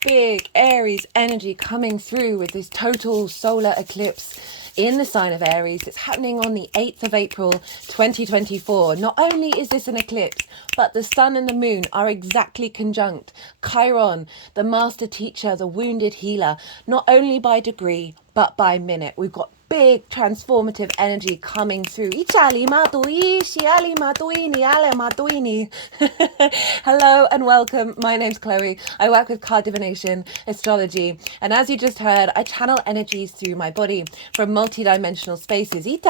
big Aries energy coming through with this total solar eclipse in the sign of Aries. It's happening on the 8th of April 2024. Not only is this an eclipse, but the sun and the moon are exactly conjunct. Chiron, the master teacher, the wounded healer, not only by degree, but by minute. We've got big transformative energy coming through. Hello and welcome. My name's Chloe. I work with card divination, astrology, and as you just heard, I channel energies through my body from multi-dimensional spaces. Both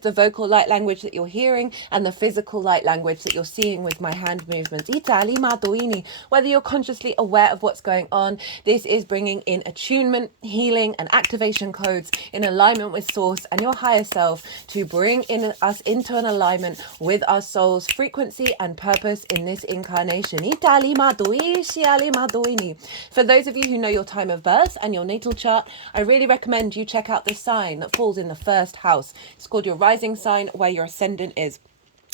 the vocal light language that you're hearing and the physical light language that you're seeing with my hand movements. Whether you're consciously aware of what's going on, this is bringing in attunement, healing, and activation codes in alignment with source and your higher self to bring in us into an alignment with our soul's frequency and purpose in this incarnation. For those of you who know your time of birth and your natal chart, I really recommend you check out the sign that falls in the first house. It's called your rising sign, where your ascendant is,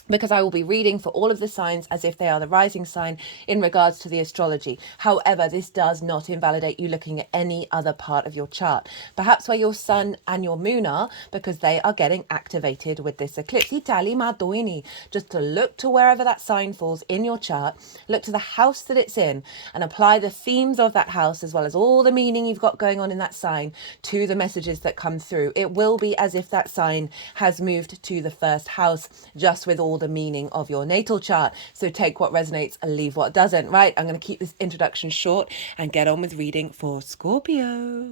because I will be reading for all of the signs as if they are the rising sign in regards to the astrology. However, this does not invalidate you looking at any other part of your chart. Perhaps where your sun and your moon are, because they are getting activated with this eclipse. Just to look to wherever that sign falls in your chart, look to the house that it's in, and apply the themes of that house as well as all the meaning you've got going on in that sign to the messages that come through. It will be as if that sign has moved to the first house, just with all the meaning of your natal chart. So take what resonates and leave what doesn't. Right, I'm going to keep this introduction short and get on with reading for Scorpio.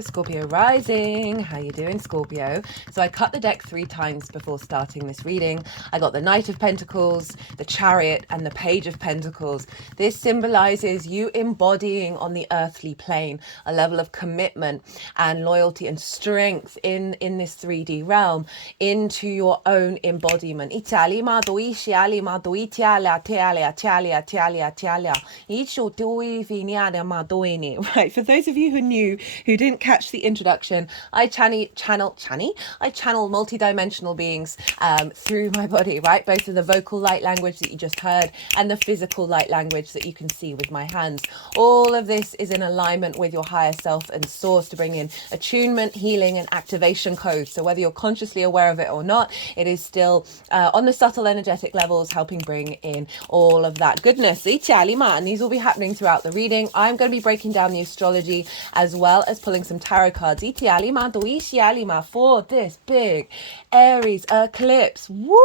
Scorpio rising. How you doing, Scorpio? So I cut the deck 3 times before starting this reading. I got the Knight of Pentacles, the Chariot, and the Page of Pentacles. This symbolizes you embodying on the earthly plane a level of commitment and loyalty and strength in this 3D realm into your own embodiment. Right, for those of you who didn't catch the introduction, I channel multi-dimensional beings through my body, right? Both of the vocal light language that you just heard and the physical light language that you can see with my hands. All of this is in alignment with your higher self and source to bring in attunement, healing, and activation codes. So whether you're consciously aware of it or not, it is still on the subtle energetic levels helping bring in all of that goodness. And these will be happening throughout the reading. I'm going to be breaking down the astrology as well as pulling some tarot cards for this big Aries eclipse. Woo!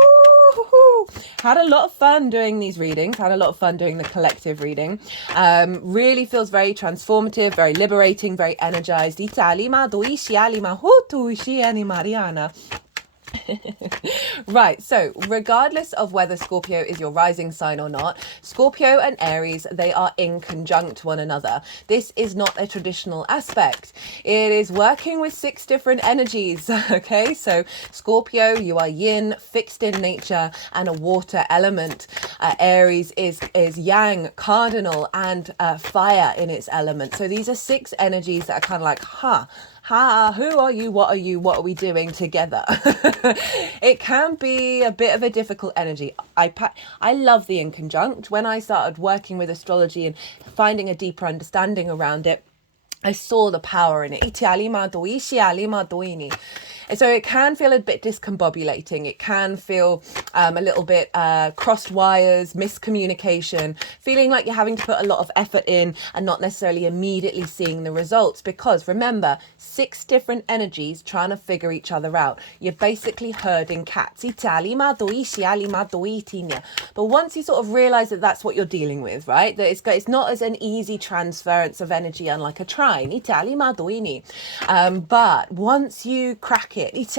Had a lot of fun doing these readings, had a lot of fun doing the collective reading. Really feels very transformative, very liberating, very energized. Right, so regardless of whether Scorpio is your rising sign or not, Scorpio and Aries, they are in conjunct one another. This is not a traditional aspect. It is working with 6 different energies. Okay, so Scorpio, you are yin, fixed in nature, and a water element. Aries is yang, cardinal, and fire in its element. So these are 6 energies that are kind of like, who are you? What are you? What are we doing together? It can be a bit of a difficult energy. I love the in conjunct. When I started working with astrology and finding a deeper understanding around it, I saw the power in it. And so it can feel a bit discombobulating. It can feel a little bit crossed wires, miscommunication, feeling like you're having to put a lot of effort in and not necessarily immediately seeing the results. Because remember, 6 different energies trying to figure each other out. You're basically herding cats. But once you sort of realize that that's what you're dealing with, right? That it's not as an easy transference of energy, unlike a trine. But once you crack it, it's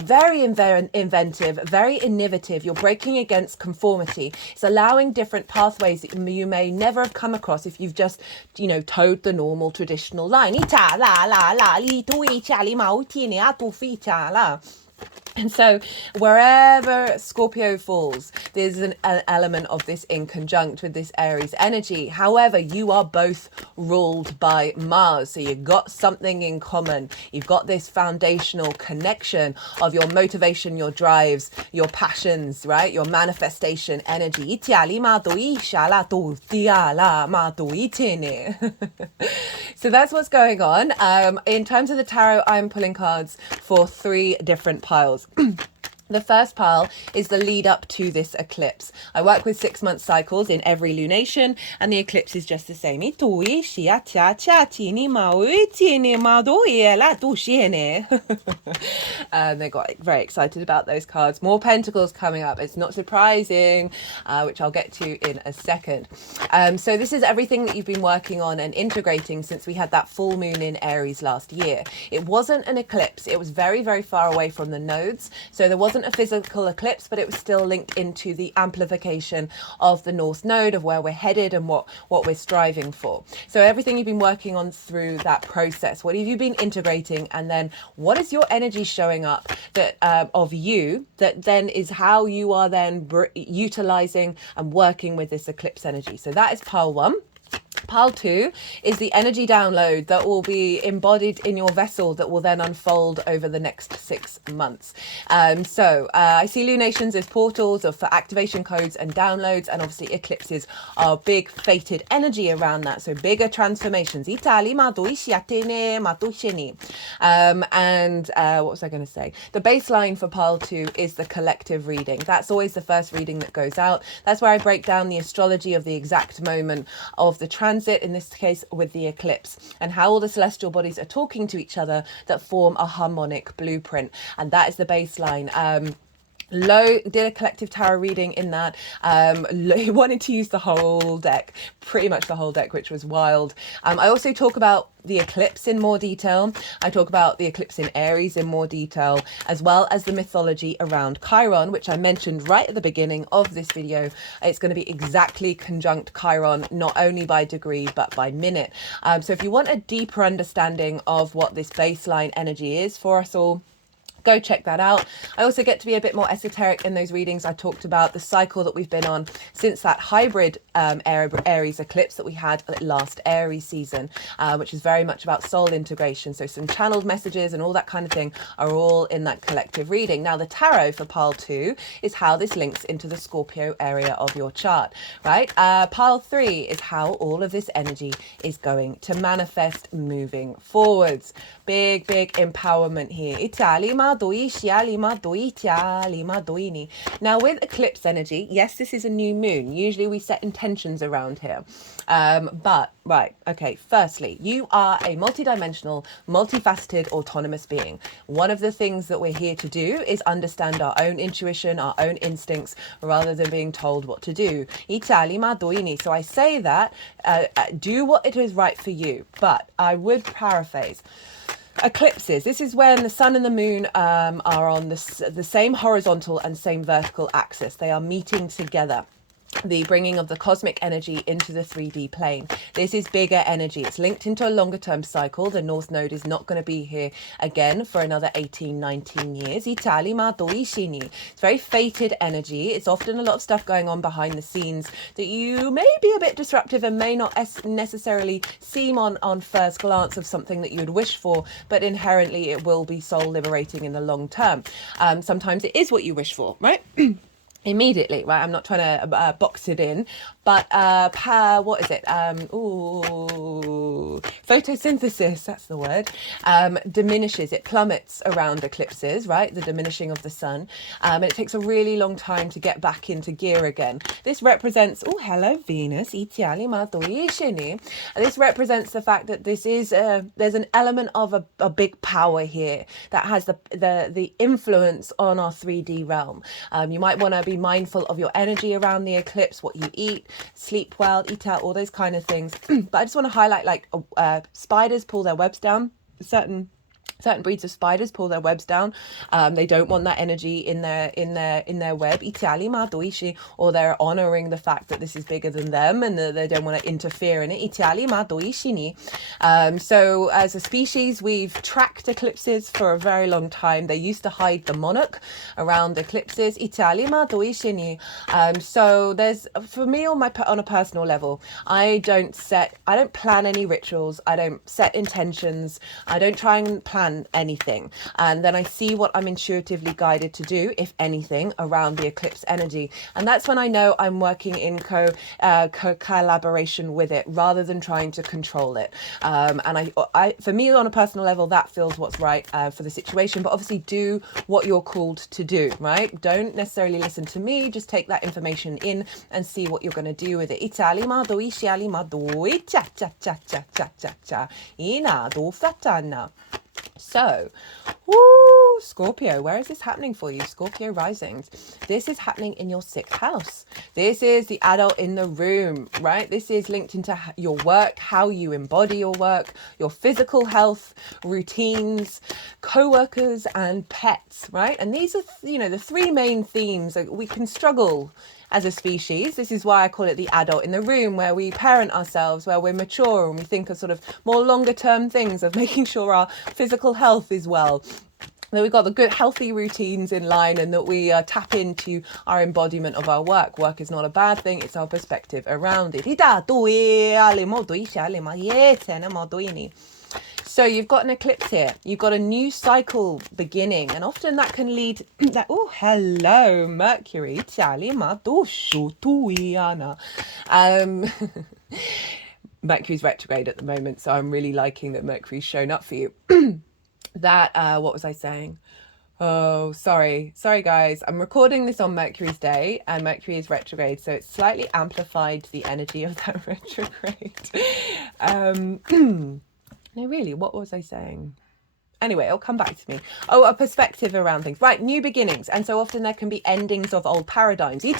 very inventive, very innovative. You're breaking against conformity. It's allowing different pathways that you may never have come across if you've just, towed the normal traditional line. And so wherever Scorpio falls, there's an element of this in conjunct with this Aries energy. However, you are both ruled by Mars. So you've got something in common. You've got this foundational connection of your motivation, your drives, your passions, right? Your manifestation energy. So that's what's going on. In terms of the tarot, I'm pulling cards for 3 different piles. The first pile is the lead up to this eclipse. I work with 6-month cycles in every lunation, and the eclipse is just the same. They got very excited about those cards. More pentacles coming up. It's not surprising, which I'll get to in a second. So this is everything that you've been working on and integrating since we had that full moon in Aries last year. It wasn't an eclipse. It was very, very far away from the nodes. So there wasn't a physical eclipse, but it was still linked into the amplification of the North Node, of where we're headed and what we're striving for. So everything you've been working on through that process, what have you been integrating, and then what is your energy showing up that of you that then is how you are then utilizing and working with this eclipse energy. So that is pile 1. Pile 2 is the energy download that will be embodied in your vessel that will then unfold over the next 6 months. I see lunations as portals for activation codes and downloads, and obviously eclipses are big fated energy around that. So bigger transformations. What was I going to say? The baseline for pile 2 is the collective reading. That's always the first reading that goes out. That's where I break down the astrology of the exact moment of the transit, in this case with the eclipse, and how all the celestial bodies are talking to each other that form a harmonic blueprint. And that is the baseline. Did a collective tarot reading in that. Wanted to use the whole deck, pretty much the whole deck, which was wild. I also talk about the eclipse in more detail. I talk about the eclipse in Aries in more detail, as well as the mythology around Chiron, which I mentioned right at the beginning of this video. It's going to be exactly conjunct Chiron, not only by degree, but by minute. So if you want a deeper understanding of what this baseline energy is for us all, go check that out. I also get to be a bit more esoteric in those readings. I talked about the cycle that we've been on since that hybrid Aries eclipse that we had last Aries season, which is very much about soul integration. So some channeled messages and all that kind of thing are all in that collective reading. Now the tarot for pile 2 is how this links into the Scorpio area of your chart, right? Pile 3 is how all of this energy is going to manifest moving forwards. Big empowerment here. Now with eclipse energy, yes, this is a new moon. Usually we set intentions around here. Firstly, you are a multidimensional, multifaceted, autonomous being. One of the things that we're here to do is understand our own intuition, our own instincts, rather than being told what to do. So I say that, do what it is right for you, but I would paraphrase. Eclipses, this is when the sun and the moon are on the same horizontal and same vertical axis. They are meeting together. The bringing of the cosmic energy into the 3D plane. This is bigger energy. It's linked into a longer term cycle. The North Node is not going to be here again for another 18, 19 years. It's very fated energy. It's often a lot of stuff going on behind the scenes that you may be a bit disruptive and may not necessarily seem on first glance of something that you would wish for, but inherently it will be soul liberating in the long term. Sometimes it is what you wish for, right? Immediately, right? I'm not trying to box it in, but what is it? Photosynthesis, that's the word, diminishes. It plummets around eclipses, right? The diminishing of the sun. And it takes a really long time to get back into gear again. This represents, hello, Venus. This represents the fact that this is, there's an element of a big power here that has the influence on our 3D realm. You might want to be mindful of your energy around the eclipse, what you eat, sleep well, eat out, all those kind of things. But I just want to highlight, like, spiders pull their webs down certain Certain breeds of spiders pull their webs down. They don't want that energy in their web. Or they're honoring the fact that this is bigger than them and that they don't want to interfere in it. So as a species, we've tracked eclipses for a very long time. They used to hide the monarch around eclipses. So there's, for me, on a personal level, I don't plan any rituals. I don't set intentions. I don't try and plan anything, and then I see what I'm intuitively guided to do, if anything, around the eclipse energy, and that's when I know I'm working in collaboration with it rather than trying to control it. And I for me, on a personal level, that feels what's right for the situation. But obviously, do what you're called to do, right? Don't necessarily listen to me. Just take that information in and see what you're going to do with it. So, woo, Scorpio, where is this happening for you? Scorpio risings. This is happening in your 6th house. This is the adult in the room, right? This is linked into your work, how you embody your work, your physical health, routines, co-workers, and pets, right? And these are, the 3 main themes that we can struggle as a species. This is why I call it the adult in the room, where we parent ourselves, where we're mature and we think of sort of more longer term things of making sure our physical health is well, that we've got the good healthy routines in line, and that we tap into our embodiment of our work. Work is not a bad thing, it's our perspective around it. So you've got an eclipse here. You've got a new cycle beginning, and often that can lead that. Oh, hello, Mercury. Mercury's retrograde at the moment, so I'm really liking that Mercury's shown up for you. What was I saying? Oh, sorry guys, I'm recording this on Mercury's day, and Mercury is retrograde, so it's slightly amplified the energy of that retrograde. No, really, what was I saying? Anyway, it'll come back to me. Oh, a perspective around things. Right, new beginnings. And so often there can be endings of old paradigms. I've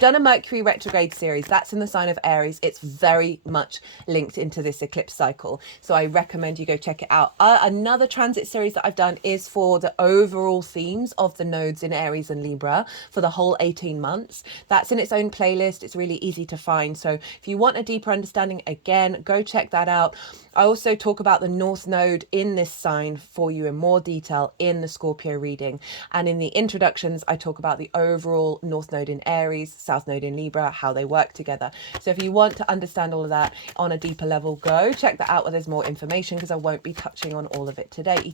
done a Mercury retrograde series. That's in the sign of Aries. It's very much linked into this eclipse cycle. So I recommend you go check it out. Another transit series that I've done is for the overall themes of the nodes in Aries and Libra for the whole 18 months. That's in its own playlist. It's really easy to find. So if you want a deeper understanding, again, go check that out. I also talk about the North Node in this sign for you in more detail in the Scorpio reading. And in the introductions, I talk about the overall North Node in Aries, South Node in Libra, how they work together. So if you want to understand all of that on a deeper level, go check that out where there's more information, because I won't be touching on all of it today.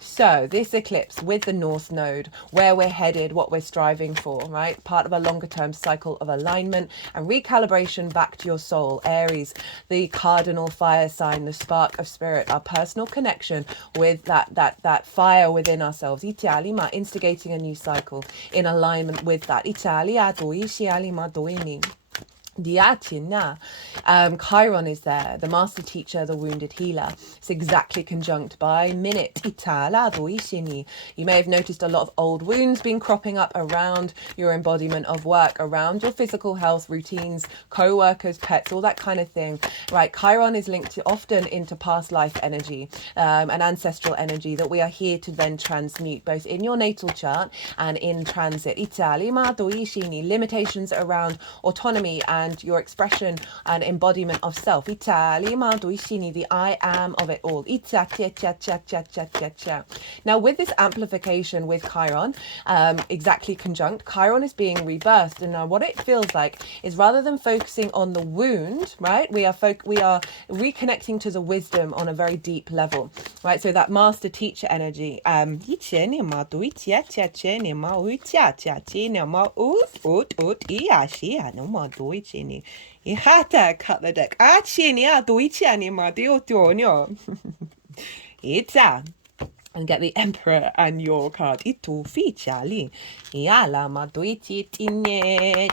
So this eclipse with the North Node, where we're headed, what we're striving for, right? Part of a longer term cycle of alignment and recalibration back to your soul. Aries, the cardinal fire sign, the spark of spirit, our personal connection with that fire within ourselves. Instigating a new cycle in alignment with that. Chiron is there, the master teacher, the wounded healer. It's exactly conjunct by minute. You may have noticed a lot of old wounds being cropping up around your embodiment of work, around your physical health, routines, co-workers, pets, all that kind of thing, right? Chiron is linked often into past life energy, and ancestral energy that we are here to then transmute, both in your natal chart and in transit. Limitations around autonomy and your expression and embodiment of self. The I am of it all. Now, with this amplification with Chiron, exactly conjunct, Chiron is being rebirthed. And now what it feels like is, rather than focusing on the wound, right, we are reconnecting to the wisdom on a very deep level, right? So that master teacher energy. Ihata cut the deck. It's and get the Emperor and your card. Itu fichali. Yala maduiti tinye.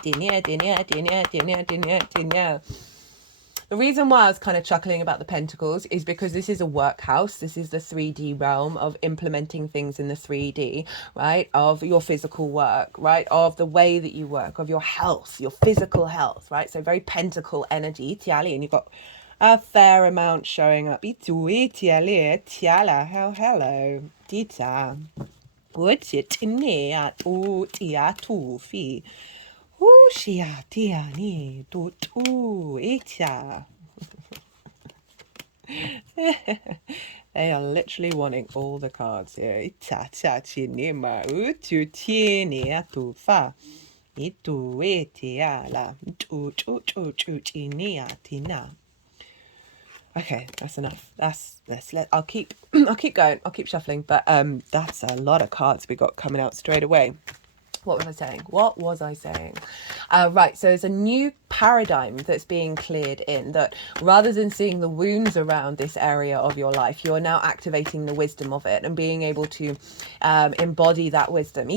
The reason why I was kind of chuckling about the pentacles is because this is a work house. This is the 3D realm of implementing things in the 3D, right? Of your physical work, right? Of the way that you work, of your health, your physical health, right? So very pentacle energy, tiali, and you've got a fair amount showing up. Hello, Dita. What's it in there? Oh, tia, tufi. Oh, shia, tia, ni, tut, itia. They are literally wanting all the cards here. Ita, ta, chi, ni, ma, tu, ti, ni, tu, fa. Itu, itia, la, tu, tu, tu, tu, ti, ni, tina. Okay, that's enough. I'll keep I'll keep going. I'll keep shuffling, but that's a lot of cards we got coming out straight away. What was I saying? Right, so there's a new paradigm that's being cleared in, that rather than seeing the wounds around this area of your life, you're now activating the wisdom of it and being able to embody that wisdom.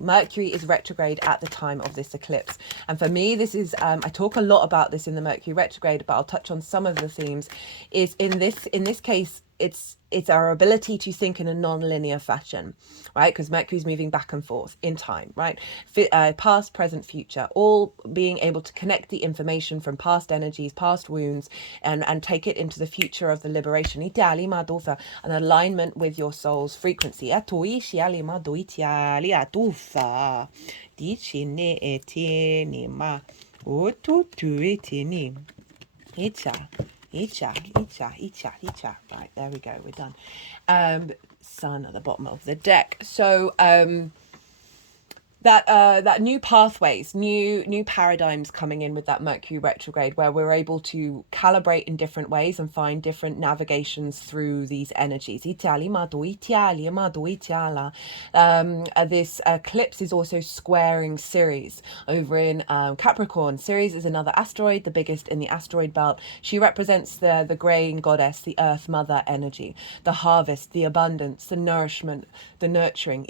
Mercury is retrograde at the time of this eclipse. And for me, this is, I talk a lot about this in the Mercury retrograde, but I'll touch on some of the themes. Is in this case, it's our ability to think in a non-linear fashion, right? Because Mercury's moving back and forth in time, right? Past, present, future, all being able to connect the information from past energies, past wounds, and take it into the future of the liberation. An alignment with your soul's frequency. Right, there we go, we're done. Sun at the bottom of the deck. So that new pathways, new paradigms coming in with that Mercury retrograde, where we're able to calibrate in different ways and find different navigations through these energies. This eclipse is also squaring Ceres over in Capricorn. Ceres is another asteroid, the biggest in the asteroid belt. She represents the grain goddess, the earth mother energy, the harvest, the abundance, the nourishment, the nurturing.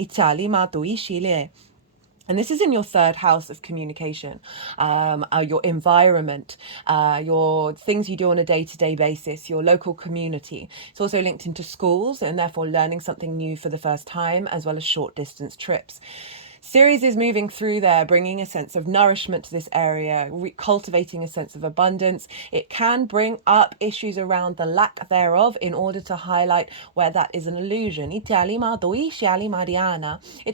And this is in your third house of communication, your environment, your things you do on a day-to-day basis, your local community. It's also linked into schools and therefore learning something new for the first time, as well as short distance trips. Ceres is moving through there, bringing a sense of nourishment to this area, cultivating a sense of abundance. It can bring up issues around the lack thereof in order to highlight where that is an illusion. It's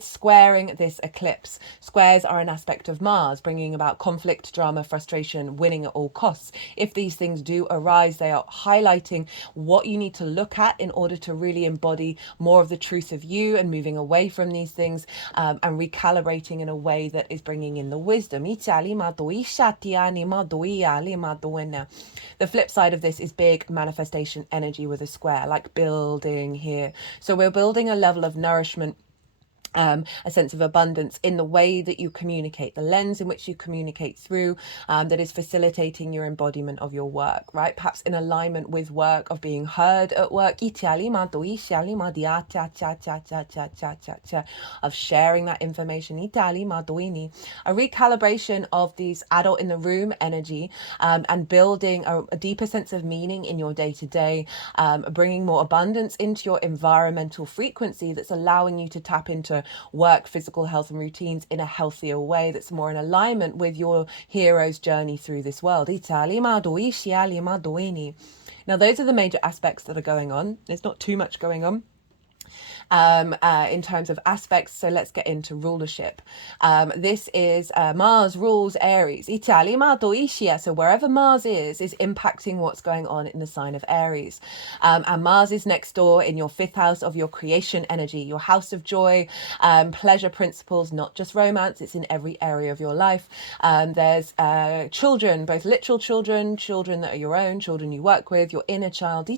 squaring this eclipse. Squares are an aspect of Mars, bringing about conflict, drama, frustration, winning at all costs. If these things do arise, they are highlighting what you need to look at in order to really embody more of the truth of you and moving away from these things, and recalibrating in a way that is bringing in the wisdom. The flip side of this is big manifestation energy with a square, like building here. So we're building a level of nourishment, a sense of abundance in the way that you communicate, the lens in which you communicate through, that is facilitating your embodiment of your work, right? Perhaps in alignment with work, of being heard at work, of sharing that information, a recalibration of these adult in the room energy, and building a deeper sense of meaning in your day-to-day, bringing more abundance into your environmental frequency that's allowing you to tap into work, physical health and routines in a healthier way that's more in alignment with your hero's journey through this world. Now those are the major aspects that are going on. There's not too much going on in terms of aspects, so let's get into rulership. This is Mars rules Aries. So wherever Mars is impacting what's going on in the sign of Aries, and Mars is next door in your fifth house of your creation energy, your house of joy, pleasure principles, not just romance. It's in every area of your life. There's children, both literal children that are your own, children you work with, your inner child,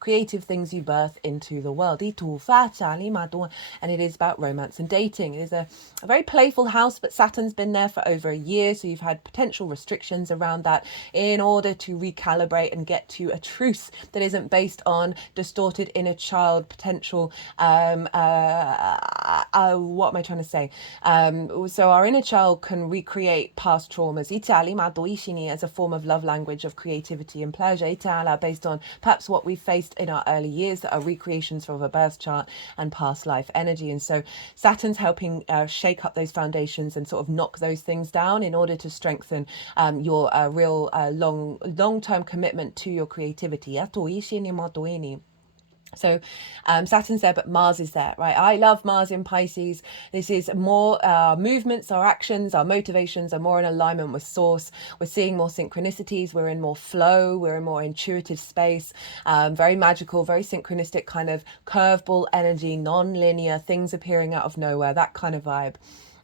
creative things you birth into the world. world. And it is about romance and dating. It is a very playful house, but Saturn's been there for over a year, so you've had potential restrictions around that in order to recalibrate and get to a truth that isn't based on distorted inner child potential. What am I trying to say? So our inner child can recreate past traumas as a form of love language of creativity and pleasure based on perhaps what we faced in our early years that are recreations from a birth chart and past life energy. And so Saturn's helping shake up those foundations and sort of knock those things down in order to strengthen your real long-term commitment to your creativity. So Saturn's there, but Mars is there, right? I love Mars in Pisces. This is more movements, our actions, our motivations are more in alignment with source. We're seeing more synchronicities. We're in more flow. We're in more intuitive space. Very magical, very synchronistic kind of curveball energy, non-linear, things appearing out of nowhere, that kind of vibe.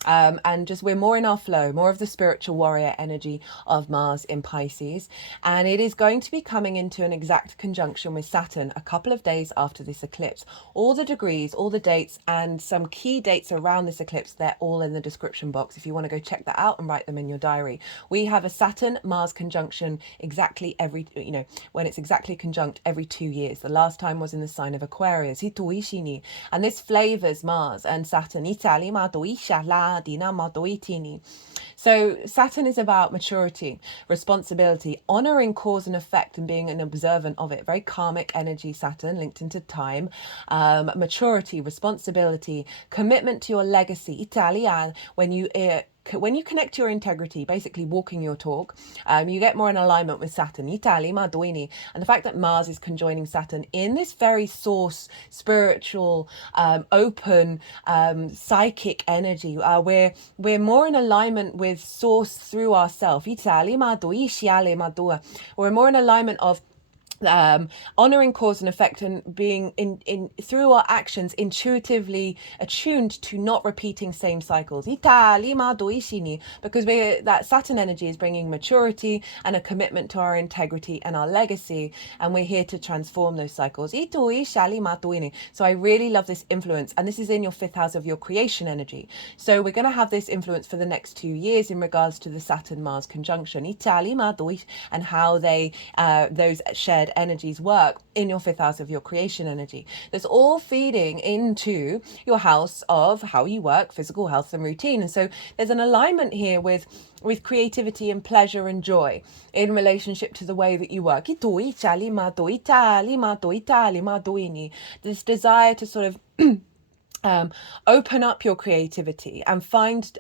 And just we're more in our flow, more of the spiritual warrior energy of Mars in Pisces. And it is going to be coming into an exact conjunction with Saturn a couple of days after this eclipse. All the degrees, all the dates, and some key dates around this eclipse, they're all in the description box if you want to go check that out and write them in your diary. We have a Saturn-Mars conjunction exactly when it's exactly conjunct every 2 years. The last time was in the sign of Aquarius. And this flavors Mars and Saturn. So Saturn is about maturity, responsibility, honoring cause and effect and being an observant of it. Very karmic energy, Saturn, linked into time, maturity, responsibility, commitment to your legacy. Italian, when you connect to your integrity, basically walking your talk, you get more in alignment with Saturn. And the fact that Mars is conjoining Saturn in this very source, spiritual, open, psychic energy, we're more in alignment with source through ourselves. We're more in alignment of honoring cause and effect and being in through our actions intuitively attuned to not repeating same cycles, because that Saturn energy is bringing maturity and a commitment to our integrity and our legacy, and we're here to transform those cycles. So I really love this influence, and this is in your 5th house of your creation energy. So we're going to have this influence for the next 2 years in regards to the Saturn Mars conjunction and how they those shared energies work in your 5th house of your creation energy. That's all feeding into your house of how you work, physical health and routine. And so there's an alignment here with creativity and pleasure and joy in relationship to the way that you work. This desire to sort of open up your creativity and find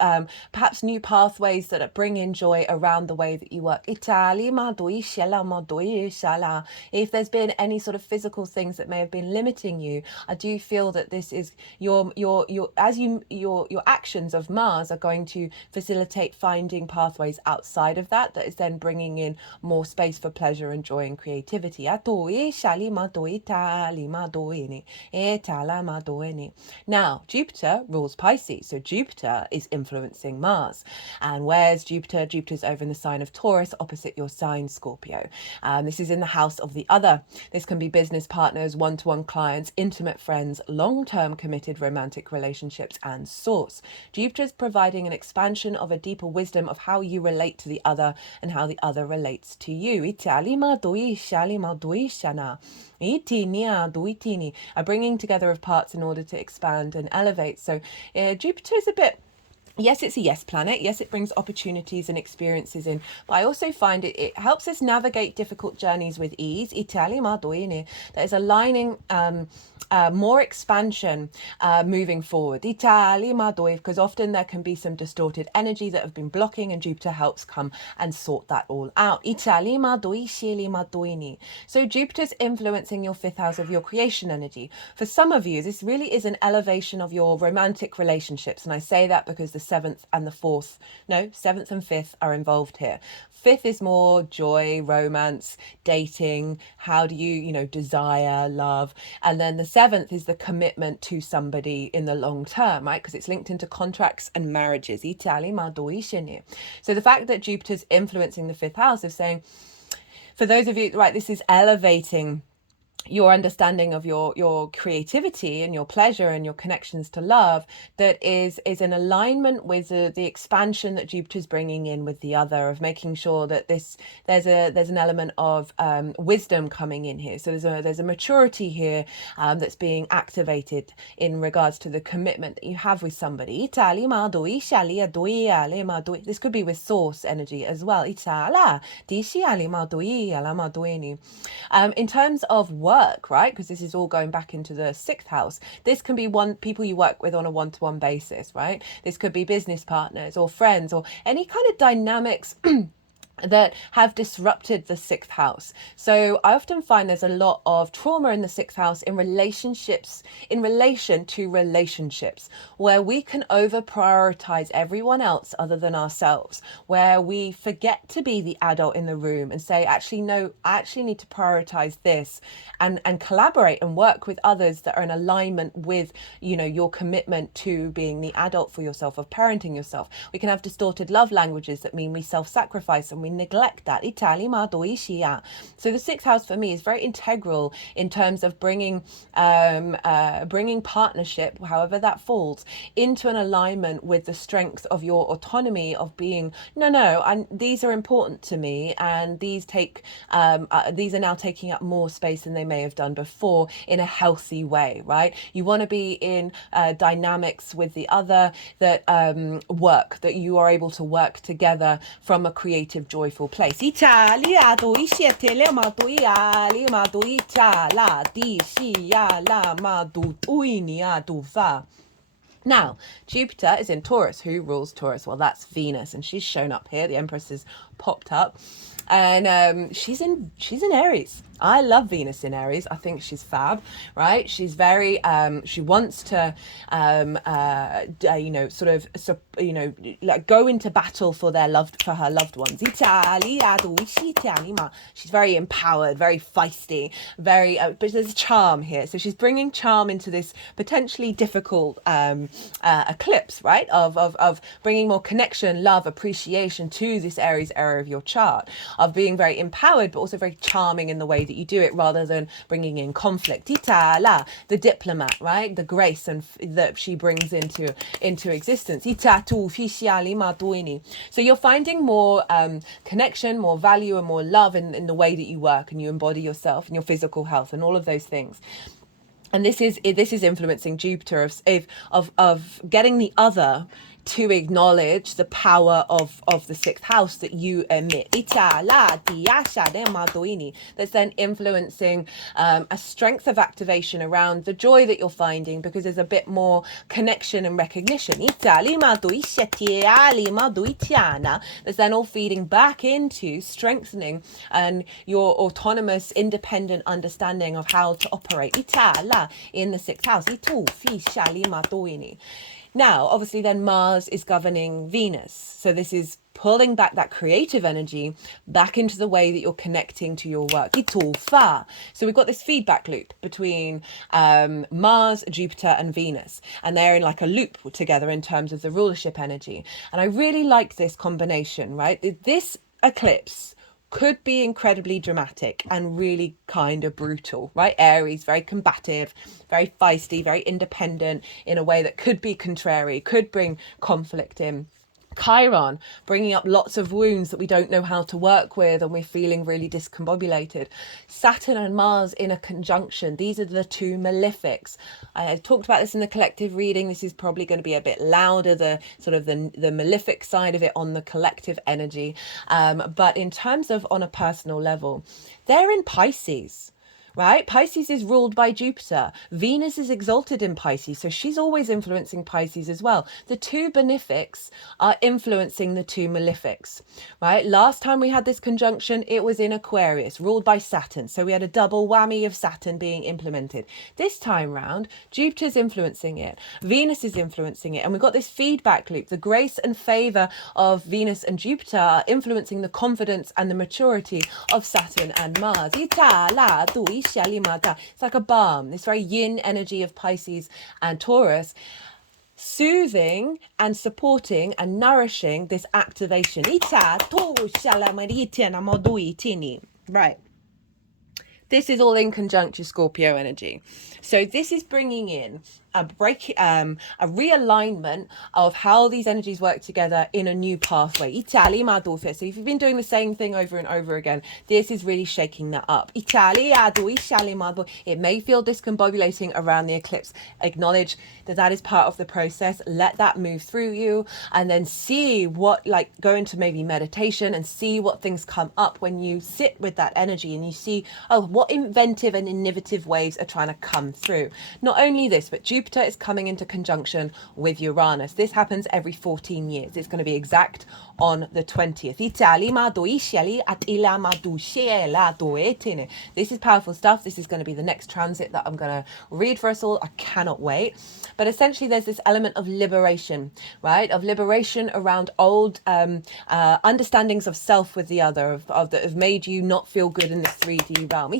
perhaps new pathways that bring in joy around the way that you work. If there's been any sort of physical things that may have been limiting you, I do feel that this is your actions of Mars are going to facilitate finding pathways outside of that is then bringing in more space for pleasure and joy and creativity. Now, Jupiter rules Pisces, so Jupiter is influencing Mars. And where's Jupiter? Jupiter's over in the sign of Taurus, opposite your sign, Scorpio. This is in the house of the other. This can be business partners, one-to-one clients, intimate friends, long-term committed romantic relationships, and source. Jupiter's providing an expansion of a deeper wisdom of how you relate to the other and how the other relates to you. A bringing together of parts in order to expand and elevate. So Jupiter is a bit, yes, it's a yes planet. Yes, it brings opportunities and experiences in. But I also find it helps us navigate difficult journeys with ease. That is aligning more expansion moving forward. Because often there can be some distorted energy that have been blocking, and Jupiter helps come and sort that all out. So Jupiter's influencing your 5th house of your creation energy. For some of you, this really is an elevation of your romantic relationships. And I say that because the 7th and 5th are involved here. 5th is more joy, romance, dating. How do you, desire, love. And then the 7th is the commitment to somebody in the long term, right? Because it's linked into contracts and marriages. So the fact that Jupiter's influencing the 5th house is saying, for those of you, right, this is elevating your understanding of your creativity and your pleasure and your connections to love that is in alignment with the expansion that Jupiter's bringing in with the other, of making sure that there's an element of wisdom coming in here. So there's a maturity here that's being activated in regards to the commitment that you have with somebody. This could be with source energy as well. In terms of work, right? Because this is all going back into the sixth house. This can be people you work with on a one-to-one basis, right? This could be business partners or friends or any kind of dynamics that have disrupted the sixth house. So I often find there's a lot of trauma in the sixth house in relationships, in relation to relationships, where we can over prioritize everyone else other than ourselves, where we forget to be the adult in the room and say, actually, no, I actually need to prioritize this, and collaborate and work with others that are in alignment with, you know, your commitment to being the adult for yourself, of parenting yourself. We can have distorted love languages that mean we self-sacrifice and we neglect that. So the sixth house for me is very integral in terms of bringing partnership, however that falls, into an alignment with the strength of your autonomy of being, and these are important to me, and these are now taking up more space than they may have done before, in a healthy way, right? You want to be in dynamics with the other that that you are able to work together from a creative, joyful place. Now, Jupiter is in Taurus. Who rules Taurus? Well, that's Venus, and she's shown up here. The Empress has popped up, and she's in Aries. I love Venus in Aries. I think she's fab, right? She's very, she wants to, like go into battle for her loved ones. She's very empowered, very feisty, very, but there's a charm here. So she's bringing charm into this potentially difficult eclipse, right? Of bringing more connection, love, appreciation to this Aries area of your chart, of being very empowered, but also very charming in the way that you do it, rather than bringing in conflict. The diplomat, right? The grace and that she brings into existence. So you're finding more connection, more value, and more love in the way that you work and you embody yourself and your physical health and all of those things. And this is influencing Jupiter of getting the other to acknowledge the power of the sixth house that you emit. That's then influencing a strength of activation around the joy that you're finding, because there's a bit more connection and recognition. That's then all feeding back into strengthening and your autonomous, independent understanding of how to operate in the sixth house. Now, obviously, then Mars is governing Venus. So this is pulling back that creative energy back into the way that you're connecting to your work. So we've got this feedback loop between Mars, Jupiter, and Venus. And they're in like a loop together in terms of the rulership energy. And I really like this combination, right? This eclipse could be incredibly dramatic and really kind of brutal, right? Aries, very combative, very feisty, very independent in a way that could be contrary, could bring conflict in. Chiron, bringing up lots of wounds that we don't know how to work with and we're feeling really discombobulated. Saturn and Mars in a conjunction. These are the two malefics. I talked about this in the collective reading. This is probably going to be a bit louder, the sort of the malefic side of it on the collective energy. But in terms of on a personal level, they're in Pisces. Right? Pisces is ruled by Jupiter. Venus is exalted in Pisces, so she's always influencing Pisces as well. The two benefics are influencing the two malefics, right? Last time we had this conjunction, it was in Aquarius, ruled by Saturn. So we had a double whammy of Saturn being implemented. This time round, Jupiter's influencing it. Venus is influencing it. And we've got this feedback loop. The grace and favor of Venus and Jupiter are influencing the confidence and the maturity of Saturn and Mars. It's like a balm, this very yin energy of Pisces and Taurus, soothing and supporting and nourishing this activation. Right. This is all in conjunct to Scorpio energy. So this is bringing in a realignment of how these energies work together in a new pathway. So if you've been doing the same thing over and over again, this is really shaking that up. It may feel discombobulating around the eclipse. Acknowledge that that is part of the process. Let that move through you, and then see what, like, go into maybe meditation and see what things come up when you sit with that energy and you see, oh, what inventive and innovative waves are trying to come through. Not only this, but Jupiter is coming into conjunction with Uranus. This happens every 14 years. It's going to be exact on the 20th. This is powerful stuff. This is going to be the next transit that I'm going to read for us all. I cannot wait. But essentially, there's this element of liberation, right? Of liberation around old understandings of self with the other, that have made you not feel good in this 3D realm.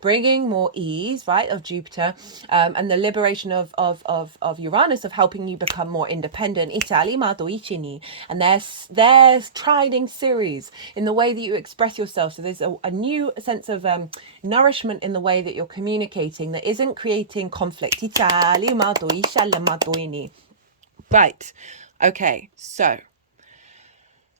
Bringing more ease, right, of Jupiter, and the liberation of Uranus, of helping you become more independent. And there's triding series in the way that you express yourself. So there's a new sense of nourishment in the way that you're communicating that isn't creating conflict. Right. Okay, so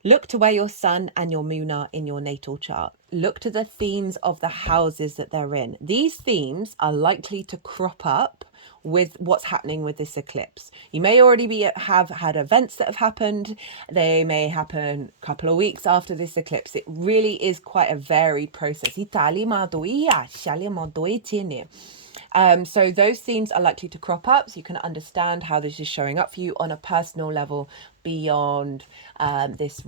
look to where your sun and your moon are in your natal chart. Look to the themes of the houses that they're in. These themes are likely to crop up with what's happening with this eclipse. You may already have had events that have happened. They may happen a couple of weeks after this eclipse. It really is quite a varied process. So those themes are likely to crop up, so you can understand how this is showing up for you on a personal level beyond this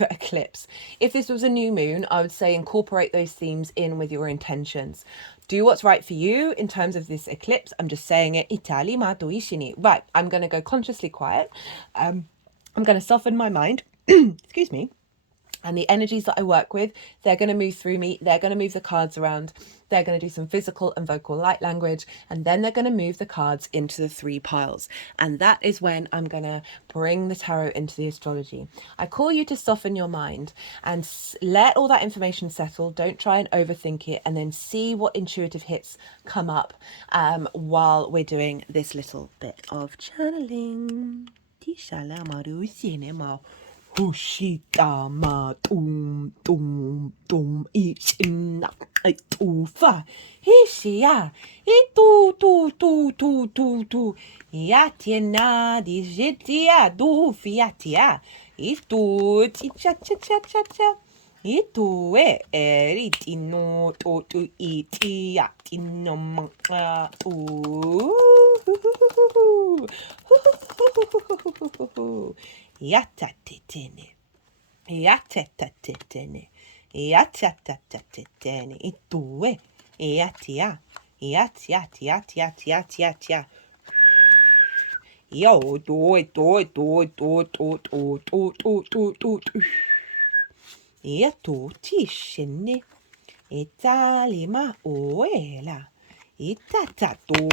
eclipse. If this was a new moon, I would say incorporate those themes in with your intentions. Do what's right for you in terms of this eclipse. I'm just saying it. Right, I'm going to go consciously quiet. I'm going to soften my mind. Excuse me. And the energies that I work with, they're going to move through me. They're going to move the cards around. They're going to do some physical and vocal light language. And then they're going to move the cards into the 3 piles. And that is when I'm going to bring the tarot into the astrology. I call you to soften your mind and let all that information settle. Don't try and overthink it. And then see what intuitive hits come up while we're doing this little bit of channeling. Hushitama tum tum tum ichina itufa hishia itu tu yatina dijitia du fiatia itu cha cha cha cha cha itu eritino to itia tino Yatatetene, yatatetene, yatatetene, itue, yatia, yatia. Yo, do. Yato tishene, italima oela. Itatato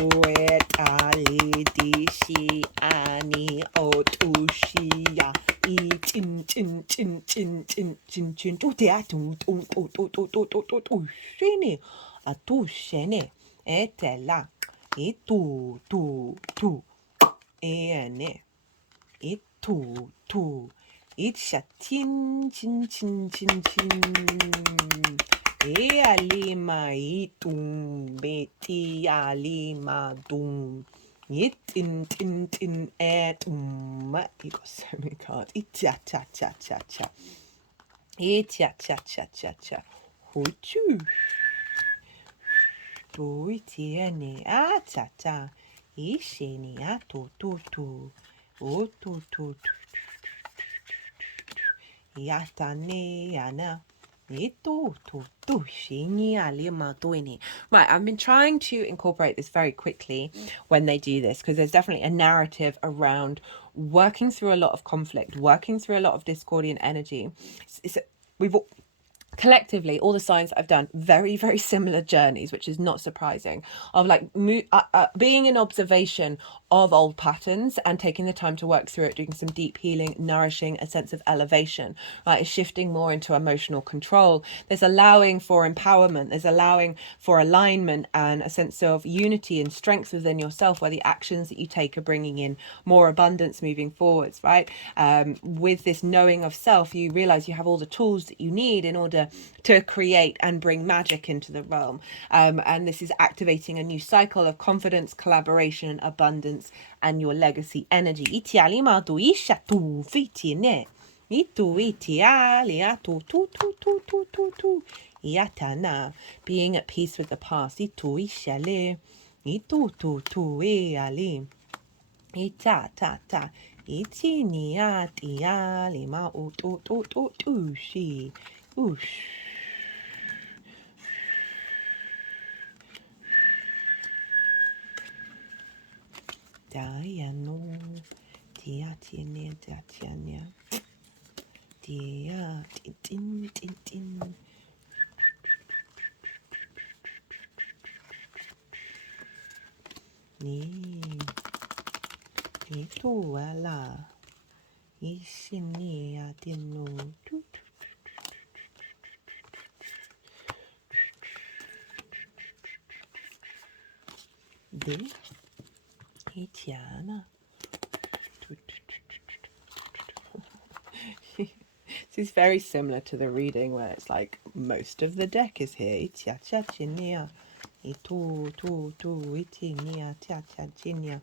etalidishi ani otushia itin chin tu shene atushene etela itu ene itu itchatin chin E alima itum beti alima dum tin etum. You got so many cards. Cha. Cha. Huchu. Tu itiene ta. Isheni tu. O tu. Yatane yana. Right, I've been trying to incorporate this very quickly when they do this, because there's definitely a narrative around working through a lot of conflict, working through a lot of discordian energy. collectively, all the signs I've done very, very similar journeys, which is not surprising, of like being in observation of old patterns and taking the time to work through it, doing some deep healing, nourishing a sense of elevation, right? Is shifting more into emotional control. There's allowing for empowerment. There's allowing for alignment and a sense of unity and strength within yourself, where the actions that you take are bringing in more abundance moving forwards, right? With this knowing of self, you realize you have all the tools that you need in order to create and bring magic into the realm. And this is activating a new cycle of confidence, collaboration, abundance, and your legacy energy. Being at peace with the past. Dia tin tin tin. Ni itu ala isini ya tinu tu de itiana. This is very similar to the reading where it's like most of the deck is here. Itiachinia, itu tu itinia tiachinia.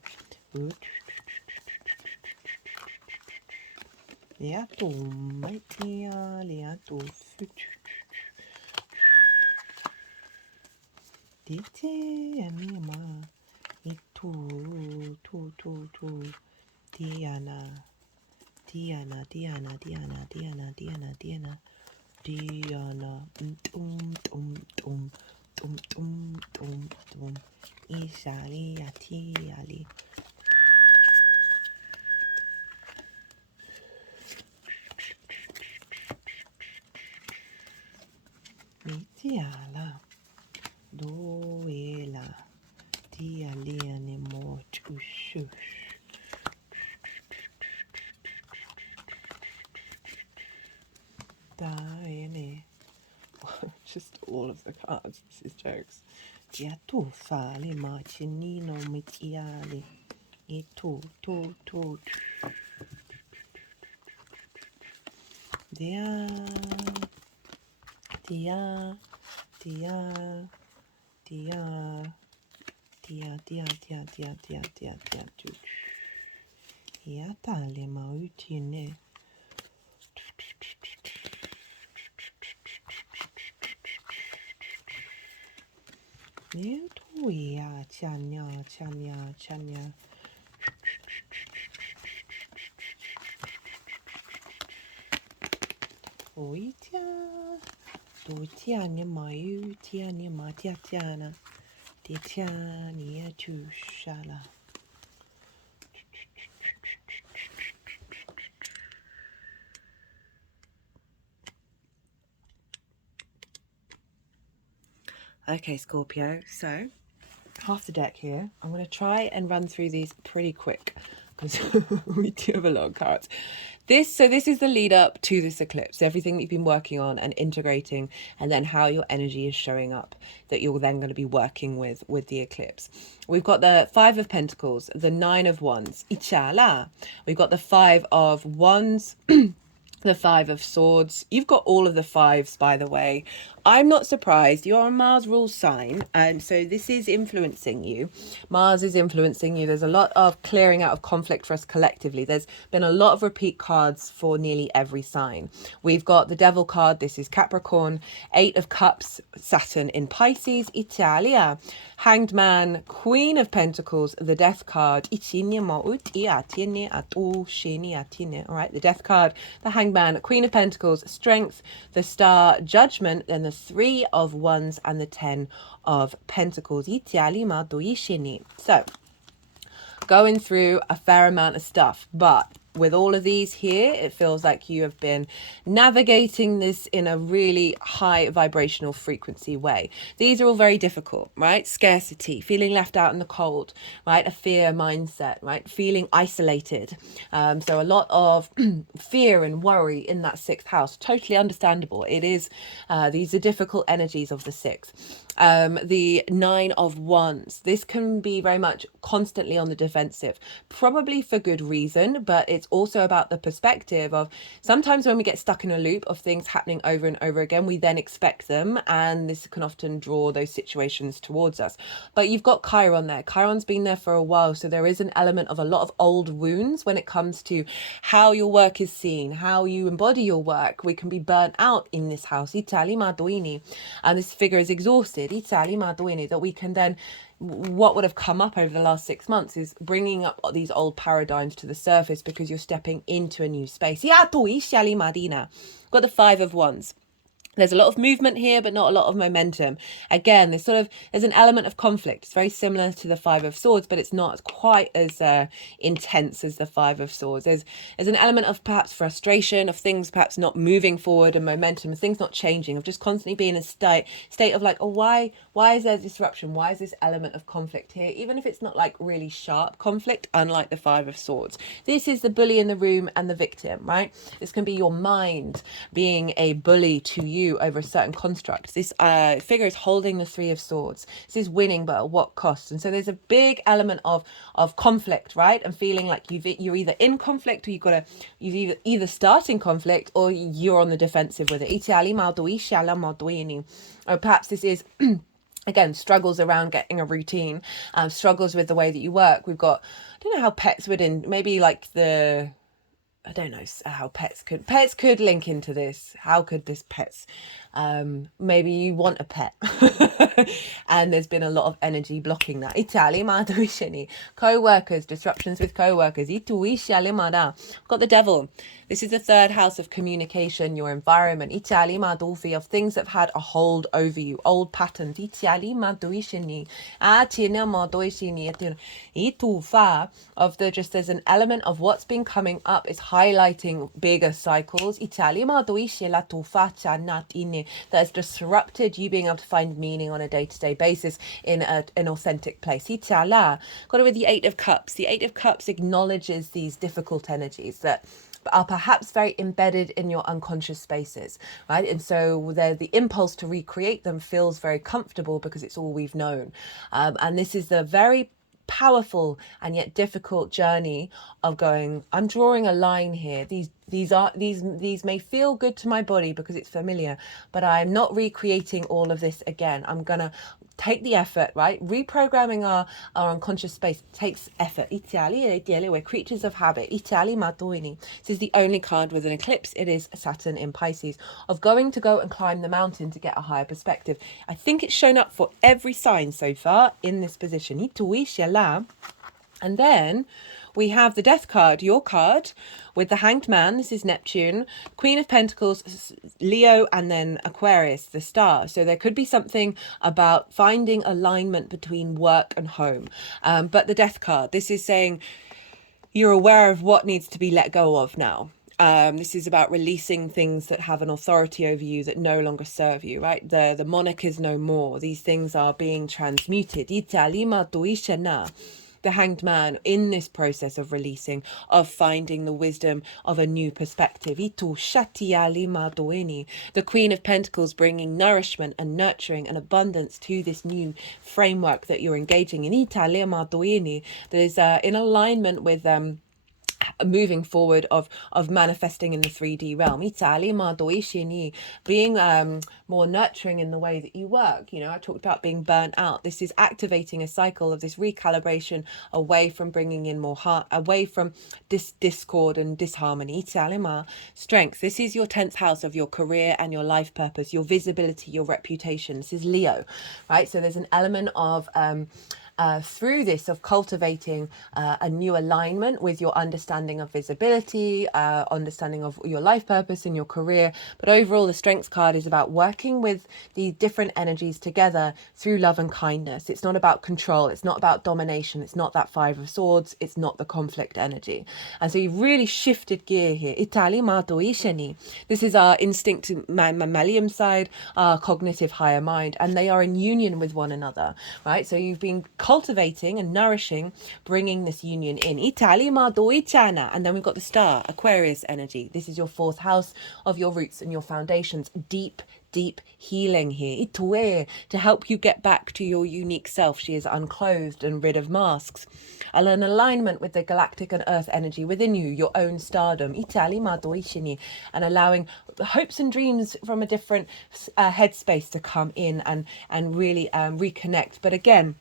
Liatu maitia liatu dite anima itu tu Diana Diana Isali ati ali Mitiala Doela Dialiane Mortushush Diane. Just all of the cards. This is jokes. Diatu fali machinino mitiali. Itu tu. Dia. Yatale mautine. Tuya chanya. Oitia. Tiane mayu tiane matiatiana. Tiania tushala. Okay, Scorpio, so half the deck here. I'm going to try and run through these pretty quick because we do have a lot of cards. This is the lead up to this eclipse, everything that you've been working on and integrating, and then how your energy is showing up that you're then going to be working with the eclipse. We've got the 5 of Pentacles, the 9 of Wands, Ichala. We've got the 5 of Wands, the 5 of Swords. You've got all of the 5s, by the way. I'm not surprised. You're a Mars rule sign, and so this is influencing you. Mars is influencing you. There's a lot of clearing out of conflict for us collectively. There's been a lot of repeat cards for nearly every sign. We've got the Devil card. This is Capricorn. 8 of Cups, Saturn in Pisces, Italia. Hanged Man, Queen of Pentacles, the Death card. All right, the Death card, the Hanged Man, Queen of Pentacles, Strength, the Star, Judgment, then the 3 of Wands and the 10 of Pentacles. So, going through a fair amount of stuff, but with all of these here, it feels like you have been navigating this in a really high vibrational frequency way. These are all very difficult, right? Scarcity, feeling left out in the cold, right? A fear mindset, right? Feeling isolated. So a lot of fear and worry in that sixth house. Totally understandable. It is, these are difficult energies of the sixth. The Nine of Wands. This can be very much constantly on the defensive, probably for good reason, but it's also about the perspective of sometimes when we get stuck in a loop of things happening over and over again, we then expect them, and this can often draw those situations towards us. But you've got Chiron there. Chiron's been there for a while, so there is an element of a lot of old wounds when it comes to how your work is seen, how you embody your work. We can be burnt out in this house, Itali Maduini, and this figure is exhausted, Itali Maduini, that we can then, what would have come up over the last 6 months is bringing up these old paradigms to the surface because you're stepping into a new space. Got the Five of Wands. There's a lot of movement here, but not a lot of momentum. Again, there's an element of conflict. It's very similar to the Five of Swords, but it's not quite as intense as the Five of Swords. There's an element of perhaps frustration, of things perhaps not moving forward, and momentum, of things not changing, of just constantly being in a state of like, oh, why is there disruption? Why is this element of conflict here? Even if it's not like really sharp conflict, unlike the Five of Swords. This is the bully in the room and the victim, right? This can be your mind being a bully to you over a certain construct. This figure is holding the Three of Swords. This is winning, but at what cost? And so there's a big element of conflict, right? And feeling like you're either in conflict, or you've either starting conflict, or you're on the defensive with it. Or perhaps this is again, struggles around getting a routine, struggles with the way that you work. We've got, I don't know how pets would maybe like I don't know how pets could link into this. How could this pets? Maybe you want a pet and there's been a lot of energy blocking that. Co-workers, disruptions with co-workers. Got the Devil. This is the third house of communication, your environment. Of things that have had a hold over you, old patterns. There's an element of what's been coming up is highlighting bigger cycles that has disrupted you being able to find meaning on a day-to-day basis in an authentic place. Got it with the Eight of Cups. The Eight of Cups acknowledges these difficult energies that are perhaps very embedded in your unconscious spaces, right? And so the impulse to recreate them feels very comfortable because it's all we've known. And this is the very powerful and yet difficult journey of going, I'm drawing a line here. These may feel good to my body because it's familiar, but I'm not recreating all of this again. I'm gonna take the effort, right? Reprogramming our unconscious space takes effort. We're creatures of habit. This is the only card with an eclipse. It is Saturn in Pisces, of going to go and climb the mountain to get a higher perspective. I think it's shown up for every sign so far in this position. And then we have the Death card, your card, with the Hanged Man. This is Neptune, Queen of Pentacles, Leo, and then Aquarius, the star. So there could be something about finding alignment between work and home. But the Death card, this is saying you're aware of what needs to be let go of now. This is about releasing things that have an authority over you that no longer serve you, right? The monarch is no more. These things are being transmuted. The Hanged Man in this process of releasing, of finding the wisdom of a new perspective. The Queen of Pentacles bringing nourishment and nurturing and abundance to this new framework that you're engaging in. That is in alignment with moving forward of manifesting in the 3D realm. Being more nurturing in the way that you work. You know, I talked about being burnt out. This is activating a cycle of this recalibration away from bringing in more heart, away from discord and disharmony. Strength. This is your 10th house of your career and your life purpose, your visibility, your reputation. This is Leo, right? So there's an element of through this of cultivating a new alignment with your understanding of visibility, understanding of your life purpose and your career. But overall, the Strengths card is about working with the different energies together through love and kindness. It's not about control. It's not about domination. It's not that Five of Swords. It's not the conflict energy. And so you've really shifted gear here. Itali mato isheni. This is our instinct mammalian side, our cognitive higher mind, and they are in union with one another, right? So you've been cultivating and nourishing, bringing this union in. Itali mato ichana. And then we've got the star, Aquarius energy. This is your fourth house of your roots and your foundations. Deep healing here. Itue, to help you get back to your unique self. She is unclothed and rid of masks. And an alignment with the galactic and earth energy within you, your own stardom. Itali mato ishini. And allowing hopes and dreams from a different headspace to come in and really reconnect. But again,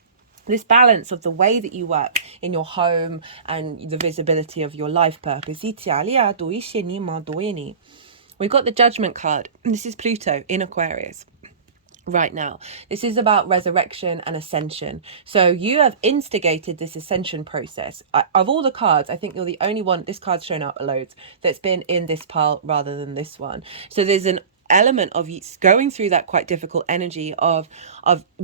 this balance of the way that you work in your home and the visibility of your life purpose. We've got the Judgment card. This is Pluto in Aquarius right now. This is about resurrection and ascension. So you have instigated this ascension process. Of all the cards, I think you're the only one, this card's shown up loads, that's been in this pile rather than this one. So there's an element of you going through that quite difficult energy of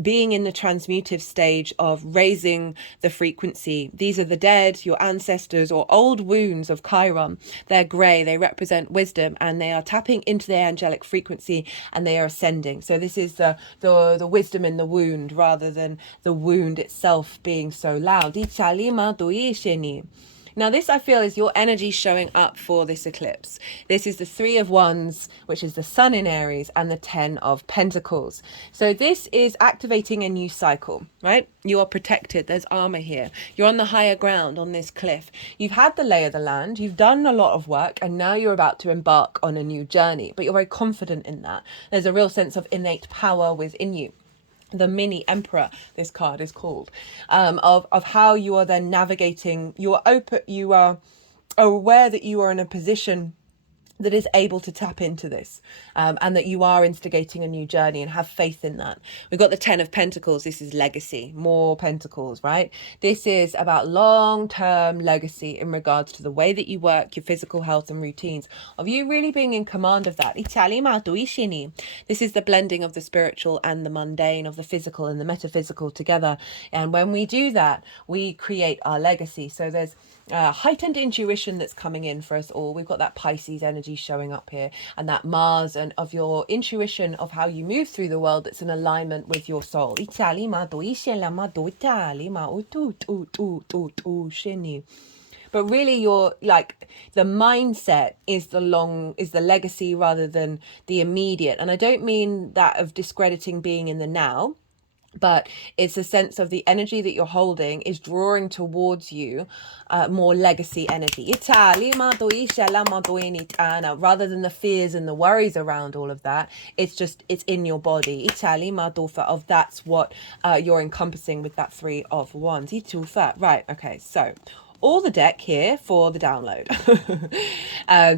being in the transmutive stage of raising the frequency. These are the dead, your ancestors, or old wounds of Chiron. They're grey, they represent wisdom, and they are tapping into their angelic frequency and they are ascending. So this is the wisdom in the wound rather than the wound itself being so loud. Now this, I feel, is your energy showing up for this eclipse. This is the Three of Wands, which is the Sun in Aries, and the Ten of Pentacles. So this is activating a new cycle, right? You are protected. There's armor here. You're on the higher ground on this cliff. You've had the lay of the land. You've done a lot of work, and now you're about to embark on a new journey. But you're very confident in that. There's a real sense of innate power within you. The mini emperor, this card is called, of how you are then navigating. You are aware that you are in a position that is able to tap into this, and that you are instigating a new journey, and have faith in that. We've got the Ten of Pentacles. This is legacy, more pentacles, right? This is about long-term legacy in regards to the way that you work, your physical health and routines, of you really being in command of that. This is the blending of the spiritual and the mundane, of the physical and the metaphysical together. And when we do that, we create our legacy. So there's heightened intuition that's coming in for us all. We've got that Pisces energy showing up here, and that Mars, and of your intuition of how you move through the world that's in alignment with your soul. But really, you're like, the mindset is the legacy rather than the immediate. And I don't mean that of discrediting being in the now, but it's a sense of the energy that you're holding is drawing towards you more legacy energy. Rather than the fears and the worries around all of that, it's in your body. Of that's what you're encompassing with that Three of Wands. Right, okay, so all the deck here for the download.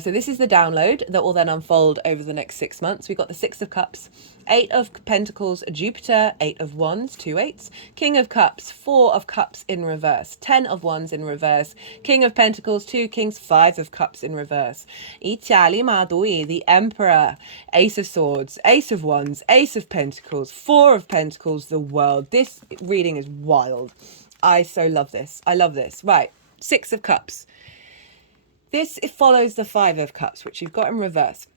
So this is the download that will then unfold over the next 6 months. We've got the Six of Cups, Eight of Pentacles, Jupiter, Eight of Wands, 2 8s, King of Cups, 4 of Cups in reverse, 10 of Wands in reverse, King of Pentacles, 2 Kings, 5 of Cups in reverse. The Emperor, Ace of Swords, Ace of Wands, Ace of Pentacles, 4 of Pentacles, the World. This reading is wild. I so love this. I love this. Right. Six of Cups. This, it follows the Five of Cups, which you've got in reverse,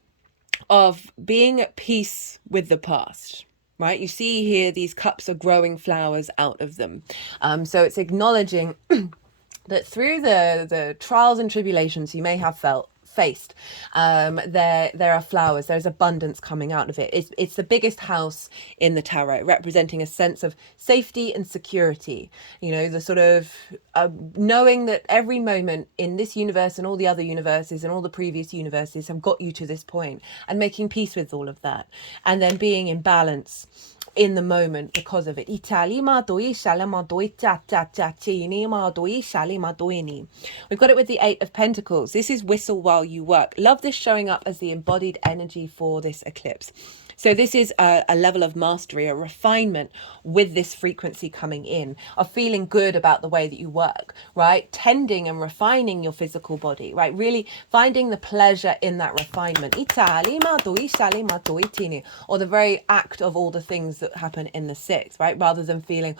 of being at peace with the past, right? You see here, these cups are growing flowers out of them. So it's acknowledging that through the trials and tribulations you may have faced, there are flowers, there's abundance coming out of it. It's the biggest house in the tarot, representing a sense of safety and security, you know, the sort of knowing that every moment in this universe and all the other universes and all the previous universes have got you to this point, and making peace with all of that, and then being in balance in the moment because of it. We've got it with the Eight of Pentacles. This is whistle while you work. Love this showing up as the embodied energy for this eclipse. So this is a level of mastery, a refinement with this frequency coming in, of feeling good about the way that you work, right? Tending and refining your physical body, right? Really finding the pleasure in that refinement. Or the very act of all the things that happen in the sixth, right? Rather than feeling,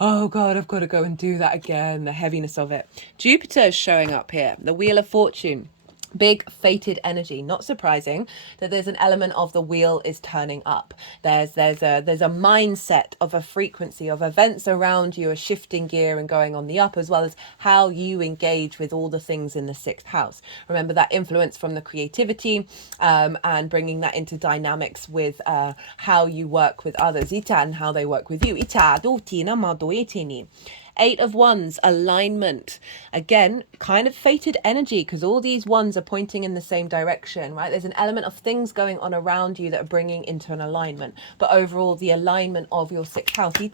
oh God, I've got to go and do that again, the heaviness of it. Jupiter is showing up here, the Wheel of Fortune. Big fated energy. Not surprising that there's an element of the wheel is turning up. There's a mindset of a frequency of events around you are shifting gear and going on the up, as well as how you engage with all the things in the sixth house. Remember that influence from the creativity, and bringing that into dynamics with how you work with others, ita, and how they work with you. Ita dotina madoetini. Eight of Wands, alignment. Again, kind of fated energy, because all these wands are pointing in the same direction, right? There's an element of things going on around you that are bringing into an alignment. But overall, the alignment of your sixth house. King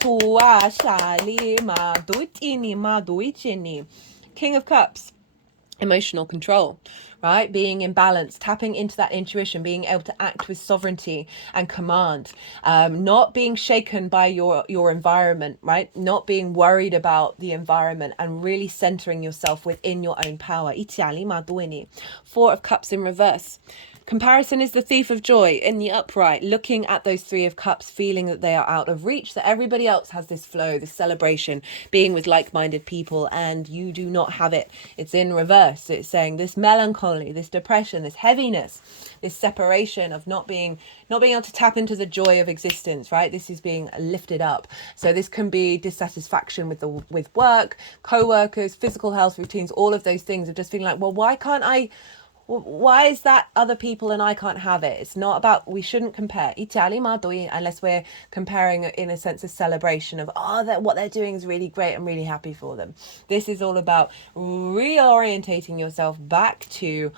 of Cups. Emotional control, right? Being in balance, tapping into that intuition, being able to act with sovereignty and command, not being shaken by your environment, right? Not being worried about the environment, and really centering yourself within your own power. Four of Cups in reverse. Comparison is the thief of joy in the upright, looking at those Three of Cups, feeling that they are out of reach, that everybody else has this flow, this celebration, being with like-minded people, and you do not have it. It's in reverse. It's saying this melancholy, this depression, this heaviness, this separation of not being able to tap into the joy of existence, right? This is being lifted up. So this can be dissatisfaction with work, co-workers, physical health routines, all of those things of just feeling like, well, why is that other people and I can't have it? It's not about, we shouldn't compare unless we're comparing in a sense of celebration of, that what they're doing is really great, I'm really happy for them. This is all about reorientating yourself back to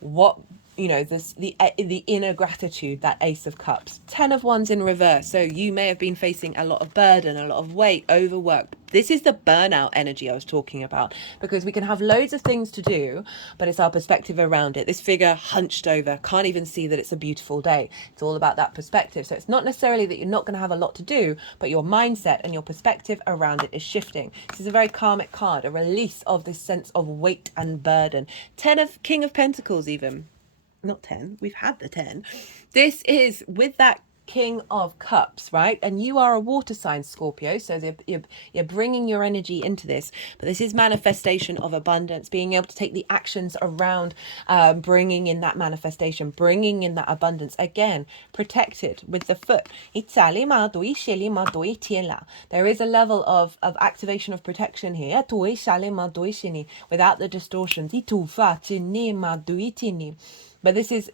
what, the inner gratitude, that Ace of Cups. 10 of Wands in reverse. So you may have been facing a lot of burden, a lot of weight, overwork. This is the burnout energy I was talking about, because we can have loads of things to do, but it's our perspective around it. This figure hunched over, can't even see that it's a beautiful day. It's all about that perspective. So it's not necessarily that you're not going to have a lot to do, but your mindset and your perspective around it is shifting. This is a very karmic card, a release of this sense of weight and burden. King of Pentacles even. Not 10, we've had the 10. This is with that King of Cups, right? And you are a water sign, Scorpio, so you're bringing your energy into this. But this is manifestation of abundance, being able to take the actions around bringing in that manifestation, bringing in that abundance. Again, protected with the foot. There is a level of activation of protection here without the distortions. But this is,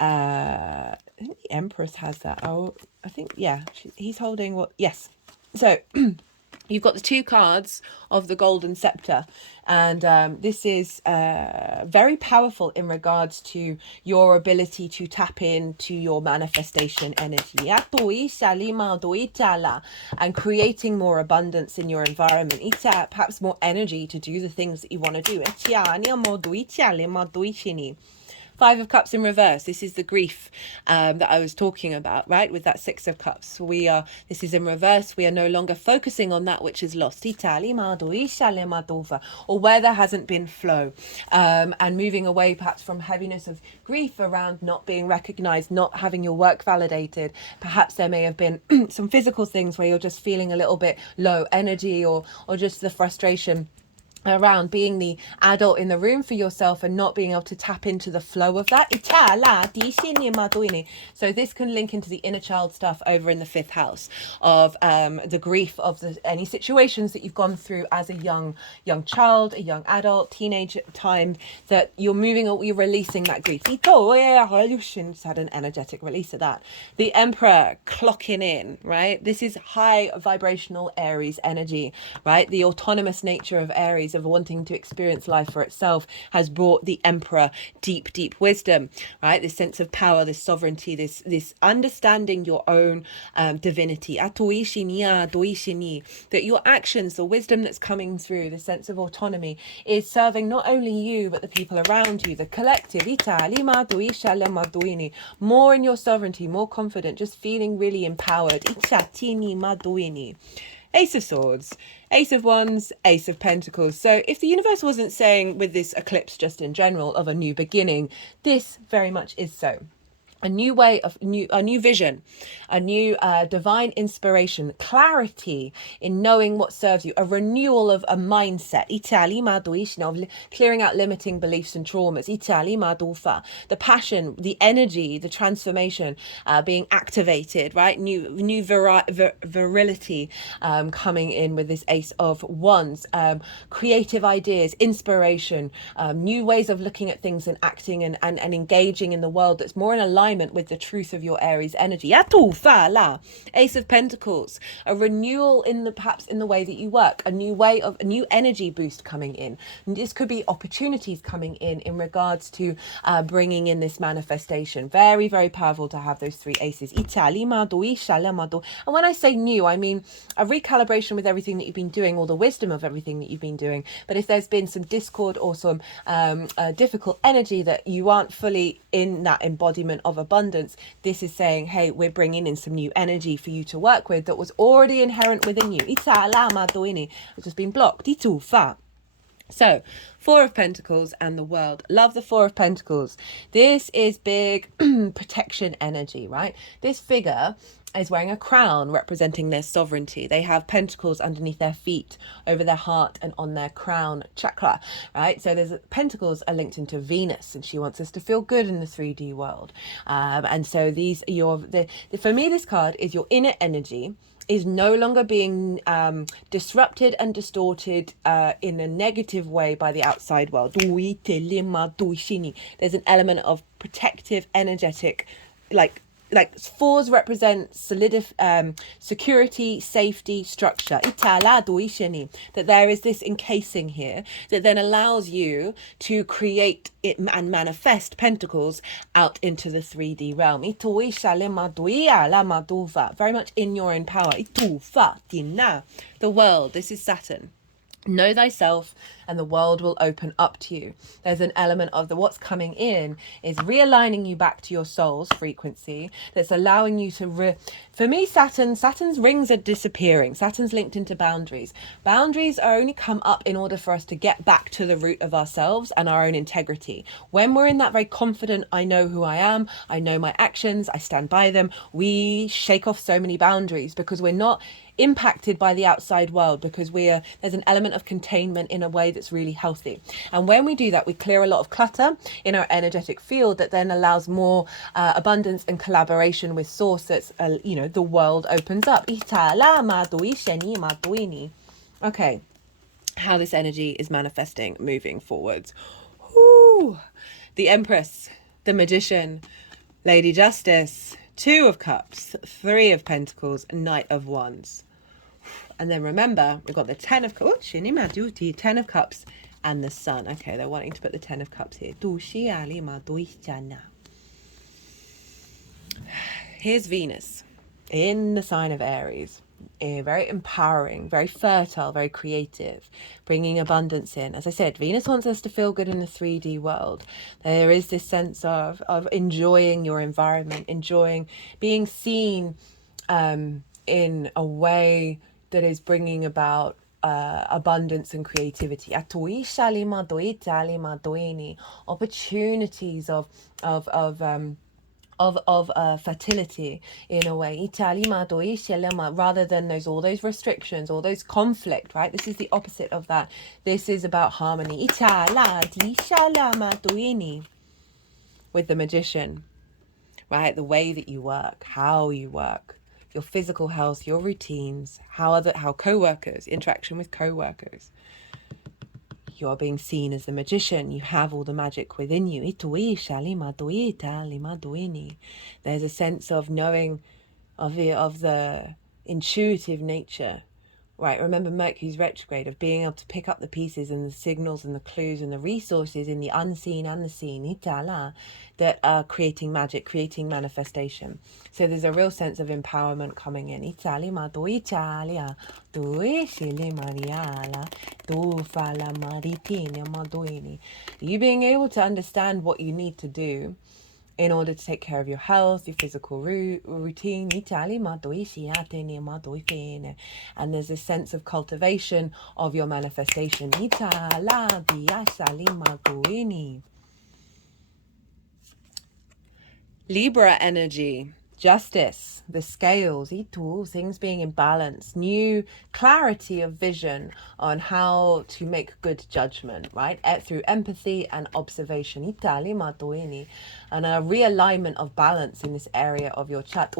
I think the Empress has that. Oh, I think, yeah, he's holding what? Yes. So you've got the two cards of the Golden Scepter, and this is very powerful in regards to your ability to tap into your manifestation energy and creating more abundance in your environment. Perhaps more energy to do the things that you want to do. Five of Cups in reverse. This is the grief that I was talking about, right? With that Six of Cups. This is in reverse. We are no longer focusing on that which is lost. Or where there hasn't been flow. And moving away perhaps from heaviness of grief around not being recognized, not having your work validated. Perhaps there may have been some physical things where you're just feeling a little bit low energy, or just the frustration around being the adult in the room for yourself and not being able to tap into the flow of that. So this can link into the inner child stuff over in the fifth house of the grief of any situations that you've gone through as a young child, a young adult, teenage time, that you're releasing that grief. Just had an energetic release of that. The Emperor clocking in, right? This is high vibrational Aries energy, right? The autonomous nature of Aries, of wanting to experience life for itself has brought the Emperor deep, deep wisdom, right? This sense of power, this sovereignty, this understanding your own divinity. That your actions, the wisdom that's coming through, the sense of autonomy, is serving not only you, but the people around you, the collective. More in your sovereignty, more confident, just feeling really empowered. Ace of Swords, Ace of Wands, Ace of Pentacles. So if the universe wasn't saying with this eclipse just in general of a new beginning, this very much is so. A new way of a new vision, a new divine inspiration, clarity in knowing what serves you, a renewal of a mindset, clearing out limiting beliefs and traumas, the passion, the energy, the transformation being activated, right? New virility coming in with this Ace of Wands, creative ideas, inspiration, new ways of looking at things and acting and engaging in the world that's more in alignment with the truth of your Aries energy. Ace of Pentacles, a renewal perhaps in the way that you work, a new energy boost coming in. And this could be opportunities coming in regards to bringing in this manifestation. Very, very powerful to have those three aces. And when I say new, I mean a recalibration with everything that you've been doing, or the wisdom of everything that you've been doing. But if there's been some discord or some difficult energy that you aren't fully in that embodiment of abundance, this is saying, hey, we're bringing in some new energy for you to work with that was already inherent within you. Which has been blocked. So, Four of Pentacles and the World. Love the Four of Pentacles. This is big protection energy, right? This figure is wearing a crown representing their sovereignty. They have pentacles underneath their feet, over their heart, and on their crown chakra, right? So there's pentacles are linked into Venus, and she wants us to feel good in the 3D world. And so these for me, this card is your inner energy is no longer being disrupted and distorted in a negative way by the outside world. There's an element of protective, energetic, like fours represent security, safety, structure. That there is this encasing here that then allows you to create it and manifest pentacles out into the 3D realm. Very much in your own power. The world. This is Saturn. Know thyself and the world will open up to you. There's an element of what's coming in is realigning you back to your soul's frequency, that's allowing you to for me, Saturn's rings are disappearing. Saturn's linked into boundaries. Boundaries are only come up in order for us to get back to the root of ourselves and our own integrity. When we're in that very confident, I know who I am, I know my actions, I stand by them, we shake off so many boundaries because we're not impacted by the outside world, because there's an element of containment in a way that's really healthy. And when we do that, we clear a lot of clutter in our energetic field that then allows more abundance and collaboration with source. That's the world opens up. Okay, how this energy is manifesting moving forwards. Woo! The Empress, the Magician, Lady Justice, Two of Cups, Three of Pentacles, Knight of Wands. And then remember, we've got the Ten of Cups, Ten of Cups, and the Sun. Okay, they're wanting to put the Ten of Cups here. Here's Venus in the sign of Aries. Very empowering, very fertile, very creative, bringing abundance in. As I said, Venus wants us to feel good in the 3D world. There is this sense of enjoying your environment, enjoying being seen in a way that is bringing about abundance and creativity. Opportunities of fertility in a way, rather than all those restrictions, all those conflict, right? This is the opposite of that. This is about harmony. With the Magician, right? The way that you work, how you work, your physical health, your routines, how co-workers, interaction with co-workers. You're being seen as the magician. You have all the magic within you. There's a sense of knowing of the intuitive nature right? Remember Mercury's retrograde, of being able to pick up the pieces and the signals and the clues and the resources in the unseen and the seen, itala, that are creating magic, creating manifestation. So there's a real sense of empowerment coming in. Itali ma do italia, do shile mariala, do fala maritina madoini. You being able to understand what you need to do in order to take care of your health, your physical routine. And there's a sense of cultivation of your manifestation. Libra energy, justice, the scales, things being in balance, new clarity of vision on how to make good judgment, right? Through empathy and observation. And a realignment of balance in this area of your chart.